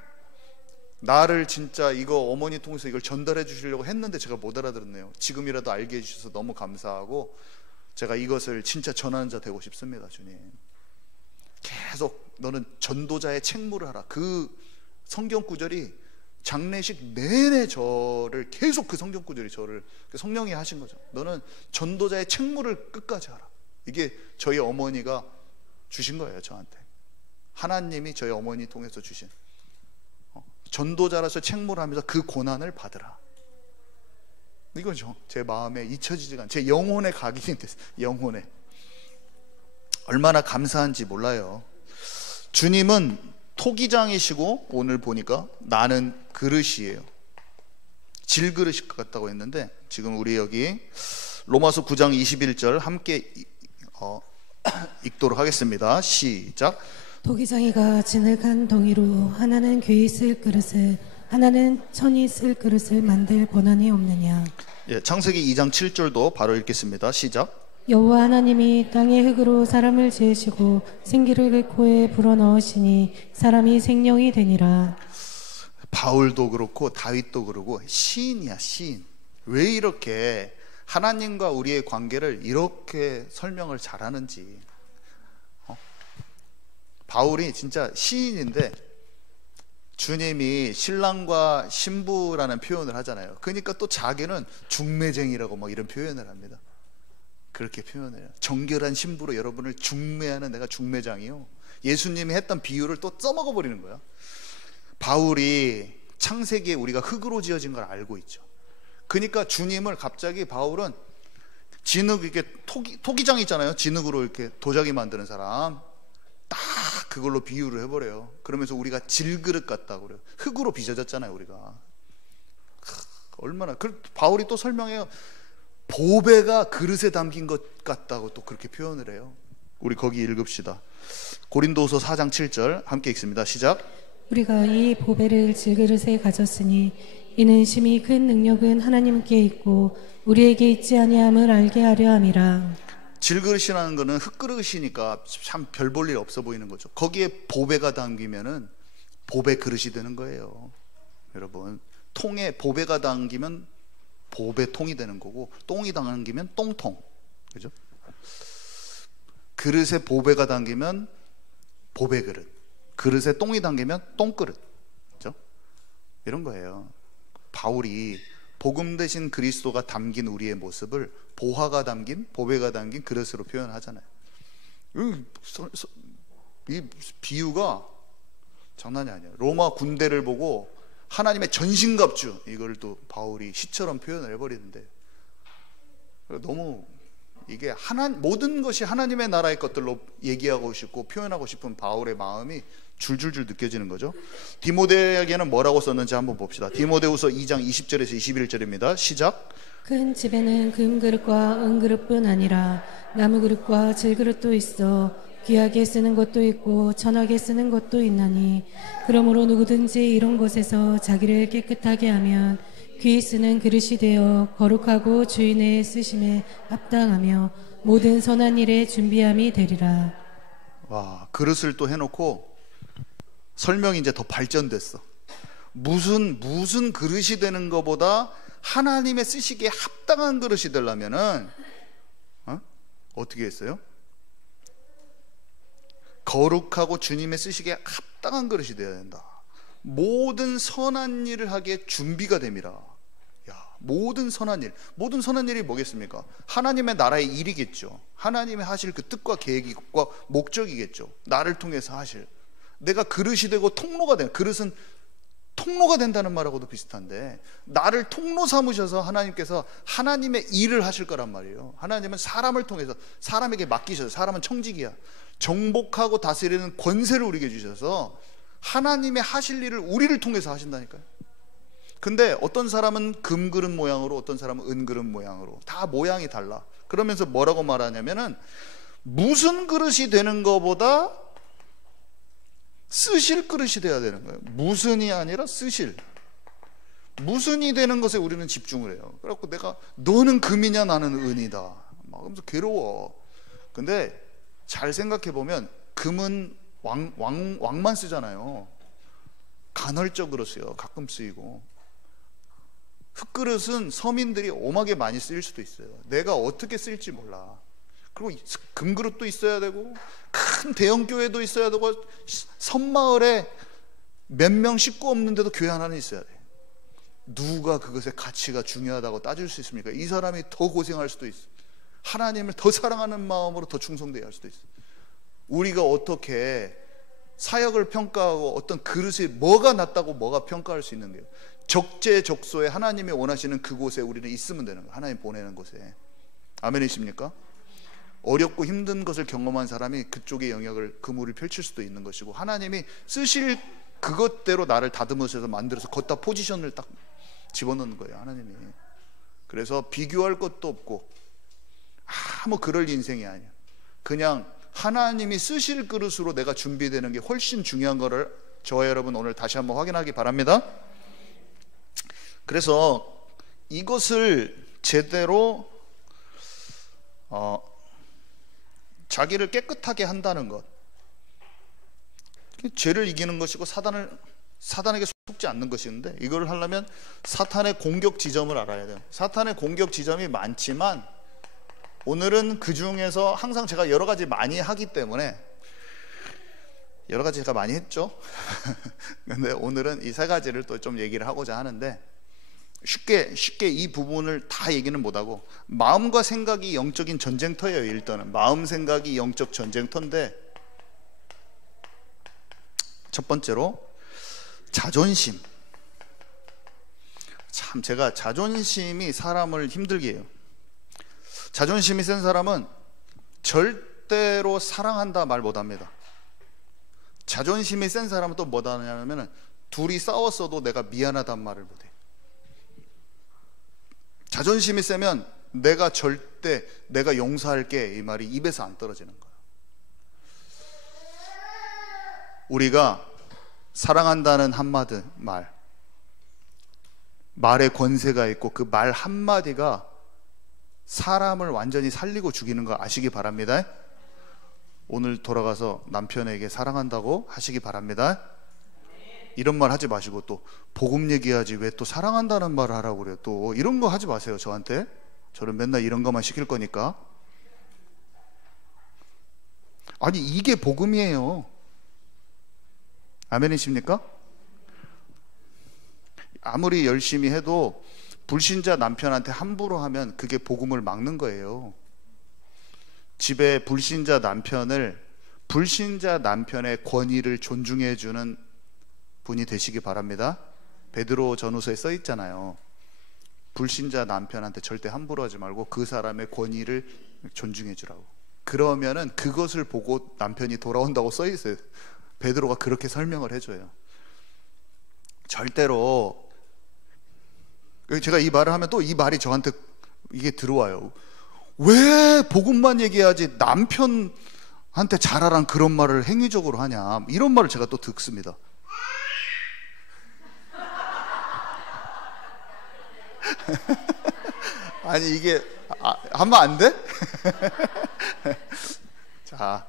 나를 진짜 이거 어머니 통해서 이걸 전달해 주시려고 했는데 제가 못 알아들었네요. 지금이라도 알게 해주셔서 너무 감사하고 제가 이것을 진짜 전하는 자 되고 싶습니다. 주님, 계속 너는 전도자의 책무를 하라. 그 성경 구절이 장례식 내내 저를 계속 그 성경 구절이 저를 성령이 하신 거죠. 너는 전도자의 책무를 끝까지 하라. 이게 저희 어머니가 주신 거예요. 저한테 하나님이 저희 어머니 통해서 주신 전도자라서 책무를 하면서 그 고난을 받으라. 이건 제 마음에 잊혀지지가 않아요. 제 영혼에 각인이 됐어요. 영혼에. 얼마나 감사한지 몰라요. 주님은 토기장이시고 오늘 보니까 나는 그릇이에요. 질그릇일 것 같다고 했는데 지금 우리 여기 로마서 9장 21절 함께 읽도록 하겠습니다. 시작. 토기장이가 진흙한 동이로 하나는 귀히 쓸 그릇을 하나는 천이 쓸 그릇을 만들 권한이 없느냐. 예, 창세기 2장 7절도 바로 읽겠습니다. 시작. 여호와 하나님이 땅의 흙으로 사람을 지으시고 생기를 그 코에 불어넣으시니 사람이 생명이 되니라. 바울도 그렇고 다윗도 그러고 시인이야, 시인. 왜 이렇게 하나님과 우리의 관계를 이렇게 설명을 잘하는지. 바울이 진짜 시인인데 주님이 신랑과 신부라는 표현을 하잖아요. 그러니까 또 자기는 중매쟁이라고 막 이런 표현을 합니다. 그렇게 표현해요. 정결한 신부로 여러분을 중매하는 내가 중매장이요. 예수님이 했던 비유를 또 써먹어 버리는 거야. 바울이 창세기에 우리가 흙으로 지어진 걸 알고 있죠. 그러니까 주님을 갑자기 바울은 진흙, 이렇게 토기장 있잖아요. 진흙으로 이렇게 도자기 만드는 사람, 딱 그걸로 비유를 해버려요. 그러면서 우리가 질그릇 같다고 그래요. 흙으로 빚어졌잖아요, 우리가. 얼마나. 바울이 또 설명해요. 보배가 그릇에 담긴 것 같다고 또 그렇게 표현을 해요. 우리 거기 읽읍시다. 고린도후서 4장 7절 함께 읽습니다. 시작. 우리가 이 보배를 질그릇에 가졌으니 이는 심히 큰 능력은 하나님께 있고 우리에게 있지 아니함을 알게 하려 함이라. 질그릇이라는 거는 흙그릇이니까 참 별 볼 일 없어 보이는 거죠. 거기에 보배가 담기면은 보배 그릇이 되는 거예요. 여러분, 통에 보배가 담기면 보배통이 되는 거고, 똥이 담기면 똥통, 그죠? 그릇에 보배가 담기면 보배 그릇, 그릇에 똥이 담기면 똥그릇, 그죠? 이런 거예요. 바울이 복음 대신 그리스도가 담긴 우리의 모습을 보화가 담긴, 보배가 담긴 그릇으로 표현하잖아요. 이 비유가 장난이 아니에요. 로마 군대를 보고 하나님의 전신갑주, 이걸 또 바울이 시처럼 표현을 해버리는데, 너무 이게 모든 것이 하나님의 나라의 것들로 얘기하고 싶고 표현하고 싶은 바울의 마음이 줄줄줄 느껴지는 거죠. 디모데에게는 뭐라고 썼는지 한번 봅시다. 디모데후서 2장 20절에서 21절입니다. 시작. 큰 집에는 금그릇과 은그릇뿐 아니라 나무그릇과 질그릇도 있어 귀하게 쓰는 것도 있고 천하게 쓰는 것도 있나니, 그러므로 누구든지 이런 곳에서 자기를 깨끗하게 하면 귀히 쓰는 그릇이 되어 거룩하고 주인의 쓰심에 합당하며 모든 선한 일에 준비함이 되리라. 와, 그릇을 또 해놓고 설명이 이제 더 발전됐어. 무슨 그릇이 되는 것보다 하나님의 쓰시기에 합당한 그릇이 되려면은 어떻게 했어요? 거룩하고 주님의 쓰시기에 합당한 그릇이 되어야 된다. 모든 선한 일을 하기에 준비가 됨이라. 모든 선한 일이 뭐겠습니까? 하나님의 나라의 일이겠죠. 하나님이 하실 그 뜻과 계획과 목적이겠죠. 나를 통해서 하실. 내가 그릇이 되고 통로가 되는, 그릇은 통로가 된다는 말하고도 비슷한데, 나를 통로 삼으셔서 하나님께서 하나님의 일을 하실 거란 말이에요. 하나님은 사람을 통해서 사람에게 맡기셔서, 사람은 청직이야, 정복하고 다스리는 권세를 우리에게 주셔서 하나님의 하실 일을 우리를 통해서 하신다니까요. 근데 어떤 사람은 금그릇 모양으로, 어떤 사람은 은그릇 모양으로, 다 모양이 달라. 그러면서 뭐라고 말하냐면은, 무슨 그릇이 되는 것보다 쓰실 그릇이 돼야 되는 거예요. 무슨이 아니라 쓰실. 무슨이 되는 것에 우리는 집중을 해요. 그래갖고 내가, 너는 금이냐 나는 은이다, 막 그러면서 괴로워. 근데 잘 생각해 보면 금은 왕만 쓰잖아요. 간헐적으로 쓰여, 가끔 쓰이고. 흙그릇은 서민들이 오하게 많이 쓰일 수도 있어요. 내가 어떻게 쓸지 몰라. 그리고 금그릇도 있어야 되고, 큰 대형교회도 있어야 되고, 섬마을에 몇 명 식구 없는데도 교회 하나는 있어야 돼. 누가 그것의 가치가 중요하다고 따질 수 있습니까? 이 사람이 더 고생할 수도 있어. 하나님을 더 사랑하는 마음으로 더 충성되어야 할 수도 있어. 우리가 어떻게 사역을 평가하고 어떤 그릇이 뭐가 낫다고 뭐가 평가할 수 있는 거예요? 적재적소에 하나님이 원하시는 그곳에 우리는 있으면 되는 거예요. 하나님 보내는 곳에. 아멘이십니까? 어렵고 힘든 것을 경험한 사람이 그쪽의 영역을, 그물을 펼칠 수도 있는 것이고, 하나님이 쓰실 그것대로 나를 다듬으셔서 만들어서 걷다 포지션을 딱 집어넣는 거예요, 하나님이. 그래서 비교할 것도 없고 뭐 그럴 인생이 아니야. 그냥 하나님이 쓰실 그릇으로 내가 준비되는 게 훨씬 중요한 거를 저와 여러분 오늘 다시 한번 확인하기 바랍니다. 그래서 이것을 제대로 자기를 깨끗하게 한다는 것, 죄를 이기는 것이고 사단에게 속지 않는 것인데, 이걸 하려면 사탄의 공격 지점을 알아야 돼요. 사탄의 공격 지점이 많지만 오늘은 그 중에서 항상 제가 여러 가지 많이 하기 때문에, 여러 가지 제가 많이 했죠. 근데 오늘은 이 세 가지를 또 좀 얘기를 하고자 하는데, 쉽게 이 부분을 다 얘기는 못하고, 마음과 생각이 영적인 전쟁터예요. 일단은 마음 생각이 영적 전쟁터인데, 첫 번째로 자존심. 참, 제가 자존심이 사람을 힘들게 해요. 자존심이 센 사람은 절대로 사랑한다 말 못합니다. 자존심이 센 사람은 또 뭐하냐면, 둘이 싸웠어도 내가 미안하단 말을 못해. 자존심이 세면 내가 용서할게, 이 말이 입에서 안 떨어지는 거야. 우리가 사랑한다는 한마디 말에 권세가 있고, 그 말 한마디가 사람을 완전히 살리고 죽이는 거 아시기 바랍니다. 오늘 돌아가서 남편에게 사랑한다고 하시기 바랍니다. 이런 말 하지 마시고, 또 복음 얘기하지 왜 또 사랑한다는 말을 하라고 그래요. 또 이런 거 하지 마세요. 저한테. 저는 맨날 이런 것만 시킬 거니까. 아니, 이게 복음이에요. 아멘이십니까? 아무리 열심히 해도 불신자 남편한테 함부로 하면 그게 복음을 막는 거예요. 집에 불신자 남편의 권위를 존중해 주는 분이 되시기 바랍니다. 베드로 전후서에 써 있잖아요. 불신자 남편한테 절대 함부로 하지 말고 그 사람의 권위를 존중해 주라고. 그러면은 그것을 보고 남편이 돌아온다고 써 있어요. 베드로가 그렇게 설명을 해줘요. 절대로. 제가 이 말을 하면 또 이 말이 저한테 이게 들어와요. 왜 복음만 얘기하지 남편한테 잘하란 그런 말을 행위적으로 하냐, 이런 말을 제가 또 듣습니다. 아니, 이게 하면 안 돼? 자,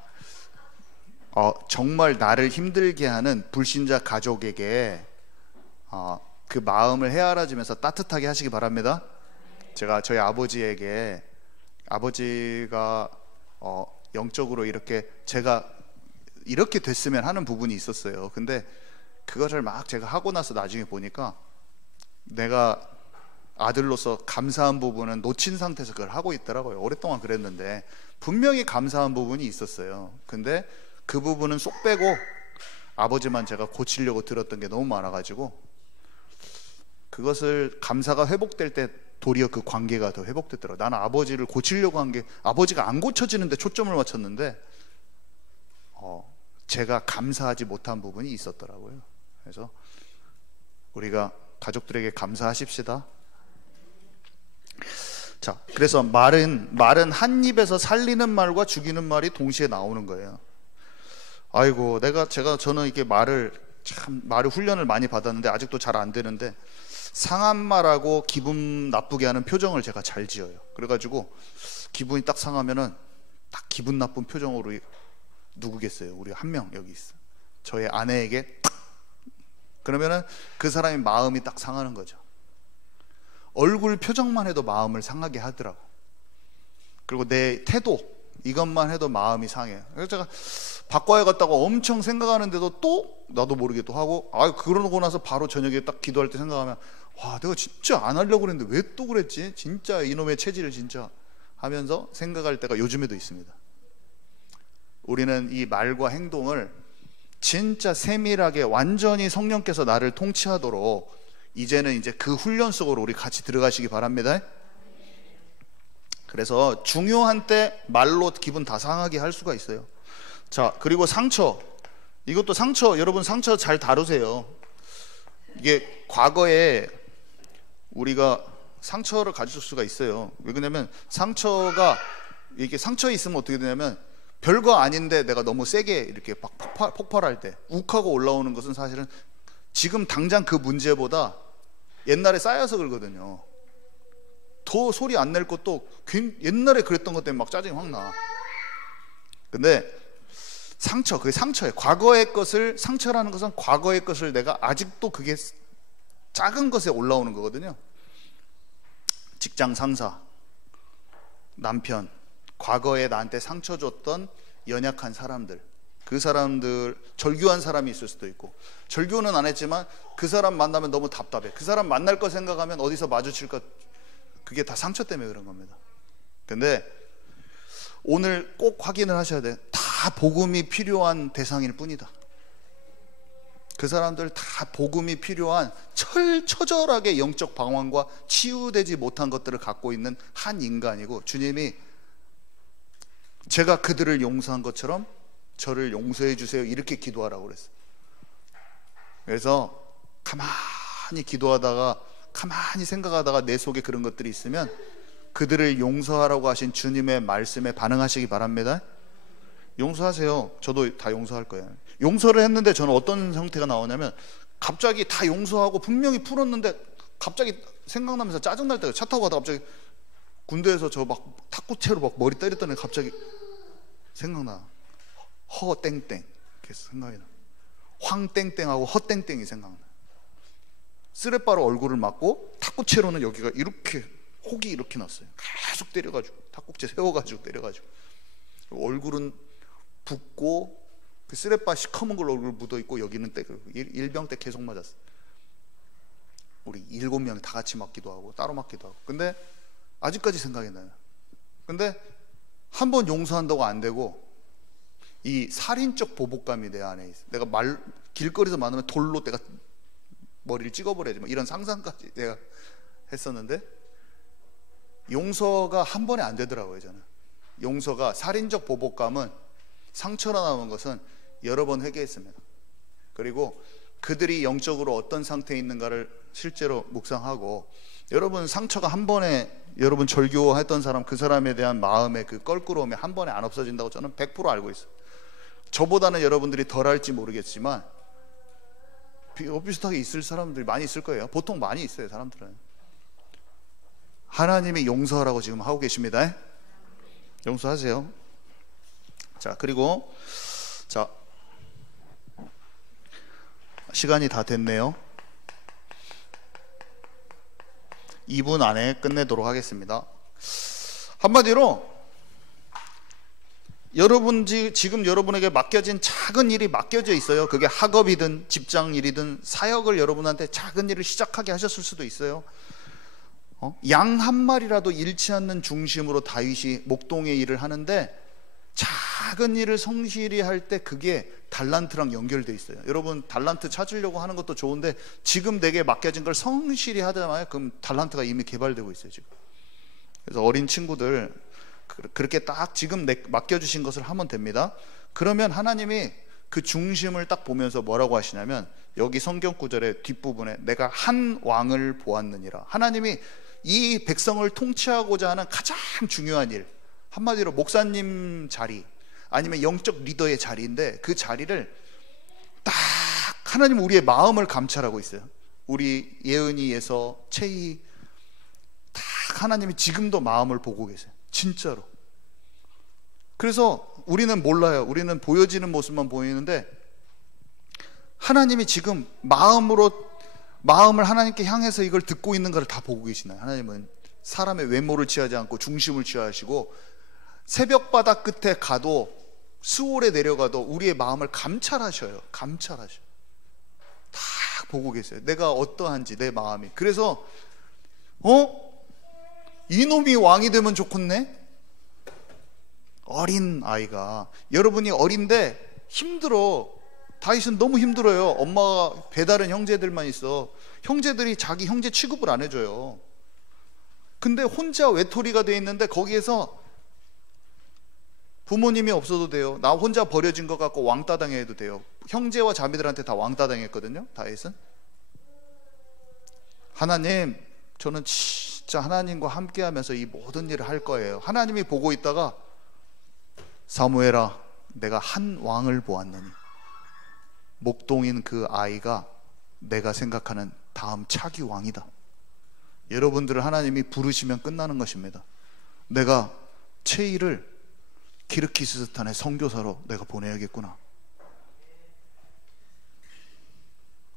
정말 나를 힘들게 하는 불신자 가족에게 그 마음을 헤아려주면서 따뜻하게 하시기 바랍니다. 제가 저희 아버지에게, 아버지가 영적으로 이렇게 제가 이렇게 됐으면 하는 부분이 있었어요. 근데 그거를 막 제가 하고 나서 나중에 보니까 내가 아들로서 감사한 부분은 놓친 상태에서 그걸 하고 있더라고요. 오랫동안 그랬는데 분명히 감사한 부분이 있었어요. 근데 그 부분은 쏙 빼고 아버지만 제가 고치려고 들었던 게 너무 많아가지고, 그것을 감사가 회복될 때 도리어 그 관계가 더 회복됐더라고요. 나는 아버지를 고치려고 한 게 아버지가 안 고쳐지는데 초점을 맞췄는데 제가 감사하지 못한 부분이 있었더라고요. 그래서 우리가 가족들에게 감사하십시다. 자, 그래서 말은 한 입에서 살리는 말과 죽이는 말이 동시에 나오는 거예요. 아이고, 저는 이렇게 말을 훈련을 많이 받았는데 아직도 잘 안 되는데, 상한 말하고 기분 나쁘게 하는 표정을 제가 잘 지어요. 그래가지고 기분이 딱 상하면은 딱 기분 나쁜 표정으로, 누구겠어요? 우리 한 명 여기 있어. 저의 아내에게 딱, 그러면은 그 사람이 마음이 딱 상하는 거죠. 얼굴 표정만 해도 마음을 상하게 하더라고. 그리고 내 태도, 이것만 해도 마음이 상해요. 그래서 제가 바꿔야겠다고 엄청 생각하는데도 또 나도 모르게 또 하고, 그러고 나서 바로 저녁에 딱 기도할 때 생각하면, 와, 내가 진짜 안 하려고 그랬는데 왜 또 그랬지? 진짜 이놈의 체질을 진짜 하면서 생각할 때가 요즘에도 있습니다. 우리는 이 말과 행동을 진짜 세밀하게 완전히 성령께서 나를 통치하도록 이제는 그 훈련 속으로 우리 같이 들어가시기 바랍니다. 그래서 중요한 때 말로 기분 다 상하게 할 수가 있어요. 자, 그리고 상처. 이것도 여러분 상처 잘 다루세요. 이게 과거에 우리가 상처를 가질 수가 있어요. 왜 그러냐면 상처가, 이게 상처에 있으면 어떻게 되냐면 별거 아닌데 내가 너무 세게 이렇게 막 폭발할 때 욱하고 올라오는 것은 사실은 지금 당장 그 문제보다 옛날에 쌓여서 그러거든요. 더 소리 안 낼 것도 옛날에 그랬던 것 때문에 막 짜증이 확 나. 근데 그게 상처예요. 과거의 것을, 상처라는 것은 과거의 것을 내가 아직도 그게 작은 것에 올라오는 거거든요. 직장 상사, 남편, 과거에 나한테 상처 줬던 연약한 사람들, 그 사람들, 절규한 사람이 있을 수도 있고, 절규는 안 했지만 그 사람 만나면 너무 답답해. 그 사람 만날 거 생각하면 어디서 마주칠까, 그게 다 상처 때문에 그런 겁니다. 근데 오늘 꼭 확인을 하셔야 돼요. 다 복음이 필요한 대상일 뿐이다. 그 사람들 다 복음이 필요한 처절하게 영적 방황과 치유되지 못한 것들을 갖고 있는 한 인간이고, 주님이 제가 그들을 용서한 것처럼 저를 용서해 주세요, 이렇게 기도하라고 그랬어요. 그래서 가만히 기도하다가, 가만히 생각하다가 내 속에 그런 것들이 있으면 그들을 용서하라고 하신 주님의 말씀에 반응하시기 바랍니다. 용서하세요. 저도 다 용서할 거예요. 용서를 했는데 저는 어떤 형태가 나오냐면, 갑자기 다 용서하고 분명히 풀었는데 갑자기 생각나면서 짜증날 때가, 차 타고 가다가 갑자기 군대에서 저 막 탁구채로 막 머리 때렸더니 갑자기 생각나. 허땡땡, 그래서 생각이 나. 황땡땡하고 허땡땡이 생각나. 쓰레빠로 얼굴을 맞고 탁구채로는 여기가 이렇게, 혹이 이렇게 났어요. 계속 때려가지고, 탁구채 세워가지고 때려가지고, 얼굴은 붓고 그 쓰레빠 시커먼 걸로 얼굴 묻어있고, 여기는 일병 때 계속 맞았어. 우리 7명이 다 같이 맞기도 하고 따로 맞기도 하고. 근데 아직까지 생각이 나요. 근데 한 번 용서한다고 안 되고, 이 살인적 보복감이 내 안에 있어. 내가 길거리에서 만나면 돌로 내가 머리를 찍어버려야지, 뭐 이런 상상까지 내가 했었는데, 용서가 한 번에 안 되더라고요. 저는 용서가, 살인적 보복감은, 상처로 나온 것은 여러 번 회개했습니다. 그리고 그들이 영적으로 어떤 상태에 있는가를 실제로 묵상하고, 여러분 상처가 한 번에, 여러분 절교했던 사람, 그 사람에 대한 마음의 그 껄끄러움이 한 번에 안 없어진다고 저는 100% 알고 있어요. 저보다는 여러분들이 덜 할지 모르겠지만 비슷하게 있을 사람들이 많이 있을 거예요. 보통 많이 있어요, 사람들은. 하나님이 용서하라고 지금 하고 계십니다. 용서하세요. 자, 그리고 시간이 다 됐네요. 2분 안에 끝내도록 하겠습니다. 한마디로 지금 여러분에게 맡겨진 작은 일이 맡겨져 있어요. 그게 학업이든 직장 일이든 사역을 여러분한테 작은 일을 시작하게 하셨을 수도 있어요. 양 한 마리라도 잃지 않는 중심으로 다윗이 목동의 일을 하는데, 작은 일을 성실히 할 때 그게 달란트랑 연결돼 있어요. 여러분 달란트 찾으려고 하는 것도 좋은데 지금 내게 맡겨진 걸 성실히 하잖아요. 그럼 달란트가 이미 개발되고 있어요 지금. 그래서 어린 친구들 그렇게 딱 지금 맡겨주신 것을 하면 됩니다. 그러면 하나님이 그 중심을 딱 보면서 뭐라고 하시냐면, 여기 성경 구절의 뒷부분에 내가 한 왕을 보았느니라. 하나님이 이 백성을 통치하고자 하는 가장 중요한 일, 한마디로 목사님 자리 아니면 영적 리더의 자리인데, 그 자리를 딱 하나님 우리의 마음을 감찰하고 있어요. 우리 예은이에서 채희 딱 하나님이 지금도 마음을 보고 계세요. 진짜로. 그래서 우리는 몰라요. 우리는 보여지는 모습만 보이는데 하나님이 지금 마음을 하나님께 향해서 이걸 듣고 있는 걸 다 보고 계시나요? 하나님은 사람의 외모를 취하지 않고 중심을 취하시고, 새벽 바다 끝에 가도 수월에 내려가도 우리의 마음을 감찰하셔요. 감찰하셔요. 다 보고 계세요. 내가 어떠한지, 내 마음이. 그래서 이놈이 왕이 되면 좋겠네? 어린 아이가, 여러분이 어린데 힘들어. 다윗은 너무 힘들어요. 엄마가 배다른 형제들만 있어. 형제들이 자기 형제 취급을 안 해줘요. 근데 혼자 외톨이가 돼 있는데 거기에서 부모님이 없어도 돼요. 나 혼자 버려진 것 같고 왕따 당해도 돼요. 형제와 자매들한테 다 왕따 당했거든요 다윗은. 하나님, 저는 진짜 하나님과 함께 하면서 이 모든 일을 할 거예요. 하나님이 보고 있다가, 사무엘아, 내가 한 왕을 보았느니, 목동인 그 아이가 내가 생각하는 다음 차기 왕이다. 여러분들을 하나님이 부르시면 끝나는 것입니다. 내가 채이를 키르기스스탄의 선교사로 내가 보내야겠구나.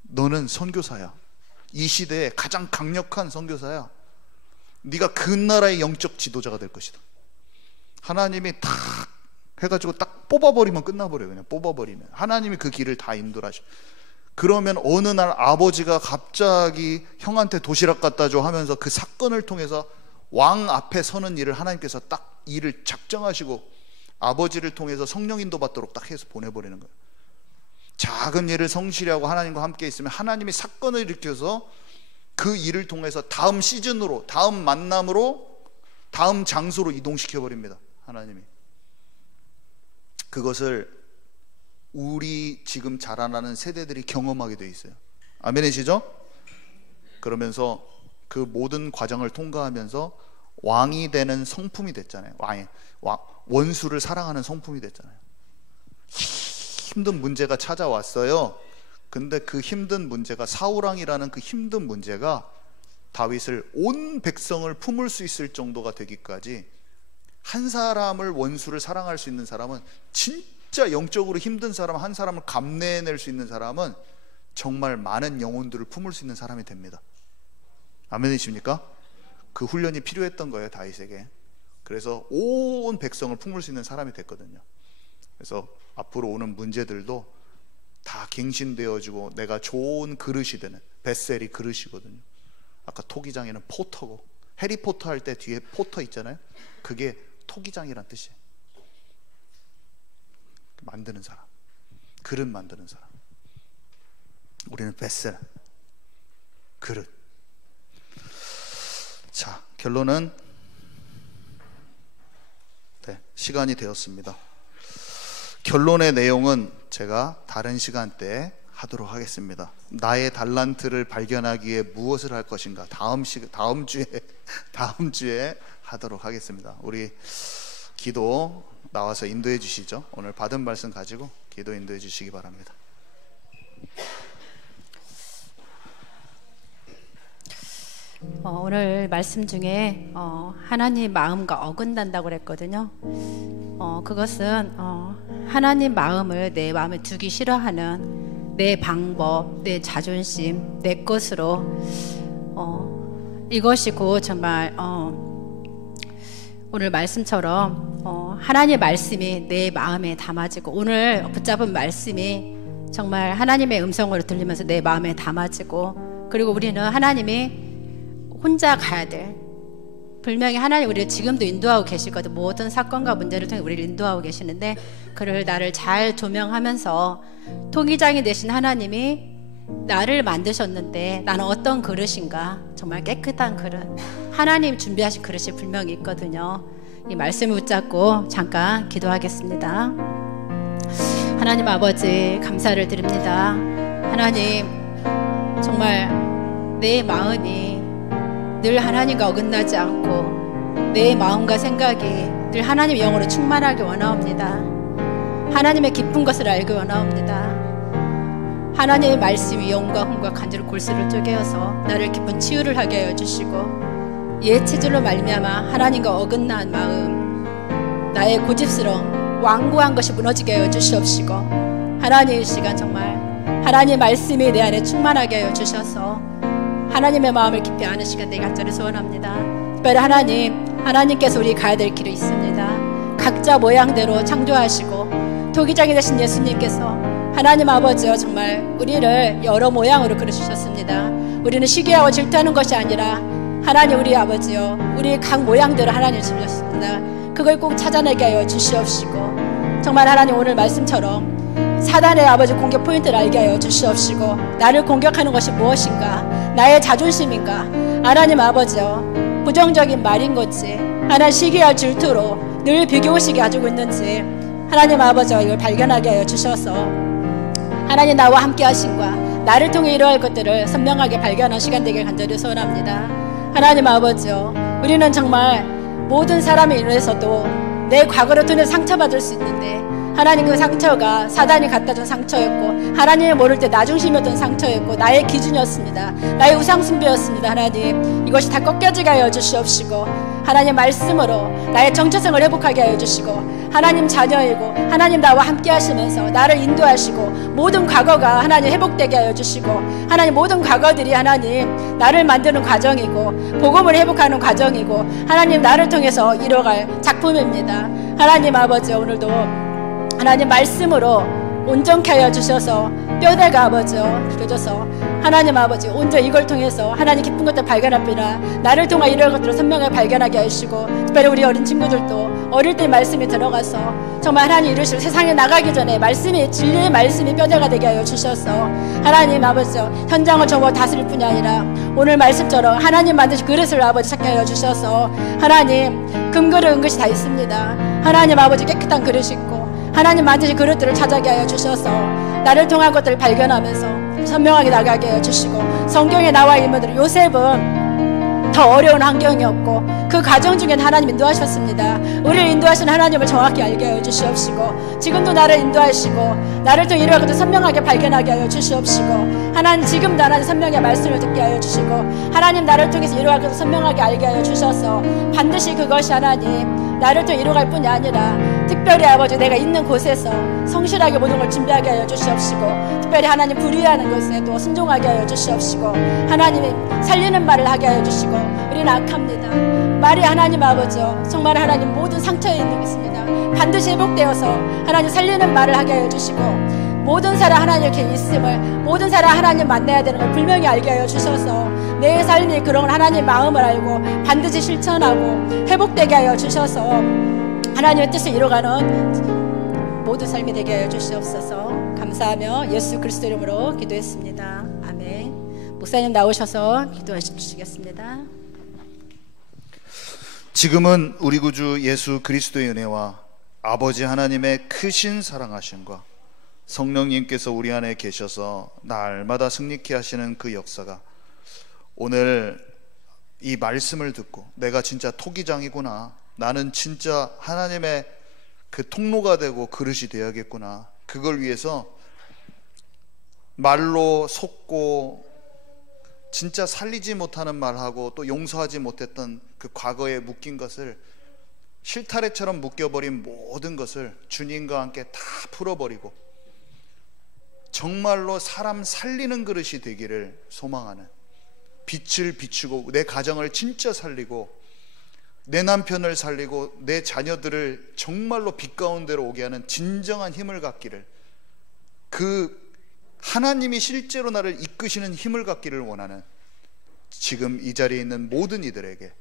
너는 선교사야. 이 시대에 가장 강력한 선교사야. 네가 그 나라의 영적 지도자가 될 것이다. 하나님이 탁 해가지고 딱 뽑아버리면 끝나버려요. 그냥 뽑아버리면 하나님이 그 길을 다 인도하셔. 그러면 어느 날 아버지가 갑자기 형한테 도시락 갖다 줘 하면서 그 사건을 통해서 왕 앞에 서는 일을 하나님께서 딱 일을 작정하시고 아버지를 통해서 성령 인도 받도록 딱 해서 보내버리는 거예요. 작은 일을 성실히 하고 하나님과 함께 있으면 하나님이 사건을 일으켜서 그 일을 통해서 다음 시즌으로, 다음 만남으로, 다음 장소로 이동시켜버립니다. 하나님이. 그것을 우리 지금 자라나는 세대들이 경험하게 돼 있어요. 아멘이시죠? 그러면서 그 모든 과정을 통과하면서 왕이 되는 성품이 됐잖아요. 원수를 사랑하는 성품이 됐잖아요. 힘든 문제가 찾아왔어요. 근데 그 힘든 문제가, 사울왕이라는 그 힘든 문제가 다윗을, 온 백성을 품을 수 있을 정도가 되기까지, 한 사람을, 원수를 사랑할 수 있는 사람은, 진짜 영적으로 힘든 사람 한 사람을 감내해낼 수 있는 사람은 정말 많은 영혼들을 품을 수 있는 사람이 됩니다. 아멘이십니까? 그 훈련이 필요했던 거예요 다윗에게. 그래서 온 백성을 품을 수 있는 사람이 됐거든요. 그래서 앞으로 오는 문제들도 다 갱신되어지고 내가 좋은 그릇이 되는, 벳셀이 그릇이거든요. 아까 토기장에는 포터고, 해리포터 할 때 뒤에 포터 있잖아요. 그게 토기장이란 뜻이에요. 만드는 사람, 그릇 만드는 사람. 우리는 벳셀, 그릇. 자, 결론은 시간이 되었습니다. 결론의 내용은 제가 다른 시간대에 하도록 하겠습니다. 나의 달란트를 발견하기 위해 무엇을 할 것인가, 다음 주에 하도록 하겠습니다. 우리 기도 나와서 인도해 주시죠. 오늘 받은 말씀 가지고 기도 인도해 주시기 바랍니다. 오늘 말씀 중에 하나님 마음과 어긋난다고 그랬거든요. 그것은 하나님 마음을 내 마음에 두기 싫어하는 내 방법, 내 자존심, 내 것으로 이것이 곧 정말 오늘 말씀처럼 하나님의 말씀이 내 마음에 담아지고, 오늘 붙잡은 말씀이 정말 하나님의 음성으로 들리면서 내 마음에 담아지고, 그리고 우리는 하나님이 혼자 가야 될, 분명히 하나님 우리를 지금도 인도하고 계시거든. 모든 사건과 문제를 통해 우리를 인도하고 계시는데, 그를 나를 잘 조명하면서 토기장이 되신 하나님이 나를 만드셨는데 나는 어떤 그릇인가, 정말 깨끗한 그릇, 하나님 준비하신 그릇이 분명히 있거든요. 이 말씀을 붙잡고 잠깐 기도하겠습니다. 하나님 아버지, 감사를 드립니다. 하나님, 정말 내 마음이 늘 하나님과 어긋나지 않고 내 마음과 생각이 늘 하나님의 영으로 충만하게 원하옵니다. 하나님의 기쁜 것을 알기 원하옵니다. 하나님의 말씀이 영과 혼과 간절히 골수를 쪼개어서 나를 기쁜 치유를 하게 하여 주시고, 옛 체질로 말미암아 하나님과 어긋난 마음, 나의 고집스러움, 완고한 것이 무너지게 하여 주시옵시고, 하나님 이 시간 정말 하나님의 말씀이 내 안에 충만하게 하여 주셔서 하나님의 마음을 깊이 아는 시간 되게 간절히 소원합니다. 특별히 하나님께서 우리 가야 될 길이 있습니다. 각자 모양대로 창조하시고 토기장이 되신 예수님께서 하나님 아버지여, 정말 우리를 여러 모양으로 그려주셨습니다. 우리는 시기하고 질투하는 것이 아니라 하나님 우리 아버지여, 우리 각 모양대로 하나님 주셨습니다. 그걸 꼭 찾아내게 하여 주시옵시고, 정말 하나님 오늘 말씀처럼 사단의 아버지 공격 포인트를 알게 하여 주시옵시고, 나를 공격하는 것이 무엇인가, 나의 자존심인가, 하나님 아버지여 부정적인 말인 건지, 하나님 시기와 질투로 늘 비교의식이 가지고 있는지 하나님 아버지여 이걸 발견하게 하여 주셔서 하나님 나와 함께 하신과 나를 통해 이루어갈 것들을 선명하게 발견한 시간 되길 간절히 소원합니다. 하나님 아버지여, 우리는 정말 모든 사람에 인해서도 내 과거를 통해 상처받을 수 있는데, 하나님 그 상처가 사단이 갖다 준 상처였고, 하나님을 모를 때 나 중심이었던 상처였고, 나의 기준이었습니다. 나의 우상숭배였습니다. 하나님 이것이 다 꺾여지게 하여 주시옵시고, 하나님 말씀으로 나의 정체성을 회복하게 하여 주시고, 하나님 자녀이고 하나님 나와 함께 하시면서 나를 인도하시고, 모든 과거가 하나님 회복되게 하여 주시고, 하나님 모든 과거들이 하나님 나를 만드는 과정이고 복음을 회복하는 과정이고, 하나님 나를 통해서 이뤄갈 작품입니다. 하나님 아버지, 오늘도 하나님 말씀으로 온전케 하여 주셔서 뼈대가 아버지여 길어져서 하나님 아버지 온전히 이걸 통해서 하나님 기쁜 것들 발견합니다. 나를 통해 이런 것들을 선명하게 발견하게 하시고, 특별히 우리 어린 친구들도 어릴 때 말씀이 들어가서 정말 하나님 이루실 세상에 나가기 전에 말씀이, 진리의 말씀이 뼈대가 되게 하여 주셔서 하나님 아버지여 현장을 접어 다스릴 뿐이 아니라 오늘 말씀처럼 하나님 만드신 그릇을 아버지 찾게 하여 주셔서, 하나님 금그릇 은것이 다 있습니다. 하나님 아버지 깨끗한 그릇이 있고 하나님 만드신 그릇들을 찾아게 하여 주셔서 나를 통한 것들을 발견하면서 선명하게 나가게 하여 주시고, 성경에 나와 있는 분들 요셉은 더 어려운 환경이었고 그 과정 중에 하나님 인도하셨습니다. 우리를 인도하시는 하나님을 정확히 알게 하여 주시옵시고, 지금도 나를 인도하시고 나를 통해 이러한 것을 선명하게 발견하게 하여 주시옵시고, 하나님 지금도 하나님 선명하게 말씀을 듣게 하여 주시고, 하나님 나를 통해서 이러한 것을 선명하게 알게 하여 주셔서 반드시 그것이 하나님 나를 통해 이루어갈 뿐이 아니라 특별히 아버지 내가 있는 곳에서 성실하게 모든 걸 준비하게 하여 주시옵시고, 특별히 하나님 불의하는 것에도 순종하게 하여 주시옵시고, 하나님이 살리는 말을 하게 하여 주시고, 우리는 악합니다. 말이 하나님 아버지요 정말 하나님 모든 상처에 있는 게 있습니다. 반드시 회복되어서 하나님 살리는 말을 하게 하여 주시고, 모든 사람 하나님 이렇게 있음을, 모든 사람 하나님 만나야 되는 걸 분명히 알게 하여 주셔서 내 삶이 그런 하나님 마음을 알고 반드시 실천하고 회복되게 하여 주셔서 하나님의 뜻을 이루어가는 모든 삶이 되게 하여 주시옵소서. 감사하며 예수 그리스도 이름으로 기도했습니다. 아멘. 목사님 나오셔서 기도해 주시겠습니다. 지금은 우리 구주 예수 그리스도의 은혜와 아버지 하나님의 크신 사랑하심과 성령님께서 우리 안에 계셔서 날마다 승리케 하시는 그 역사가 오늘 이 말씀을 듣고 내가 진짜 토기장이구나, 나는 진짜 하나님의 그 통로가 되고 그릇이 되어야겠구나, 그걸 위해서 말로 속고 진짜 살리지 못하는 말하고 또 용서하지 못했던 그 과거에 묶인 것을, 실타래처럼 묶여버린 모든 것을 주님과 함께 다 풀어버리고 정말로 사람 살리는 그릇이 되기를 소망하는, 빛을 비추고 내 가정을 진짜 살리고 내 남편을 살리고 내 자녀들을 정말로 빛 가운데로 오게 하는 진정한 힘을 갖기를, 그 하나님이 실제로 나를 이끄시는 힘을 갖기를 원하는 지금 이 자리에 있는 모든 이들에게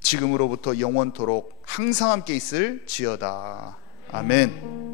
지금으로부터 영원토록 항상 함께 있을 지어다. 아멘.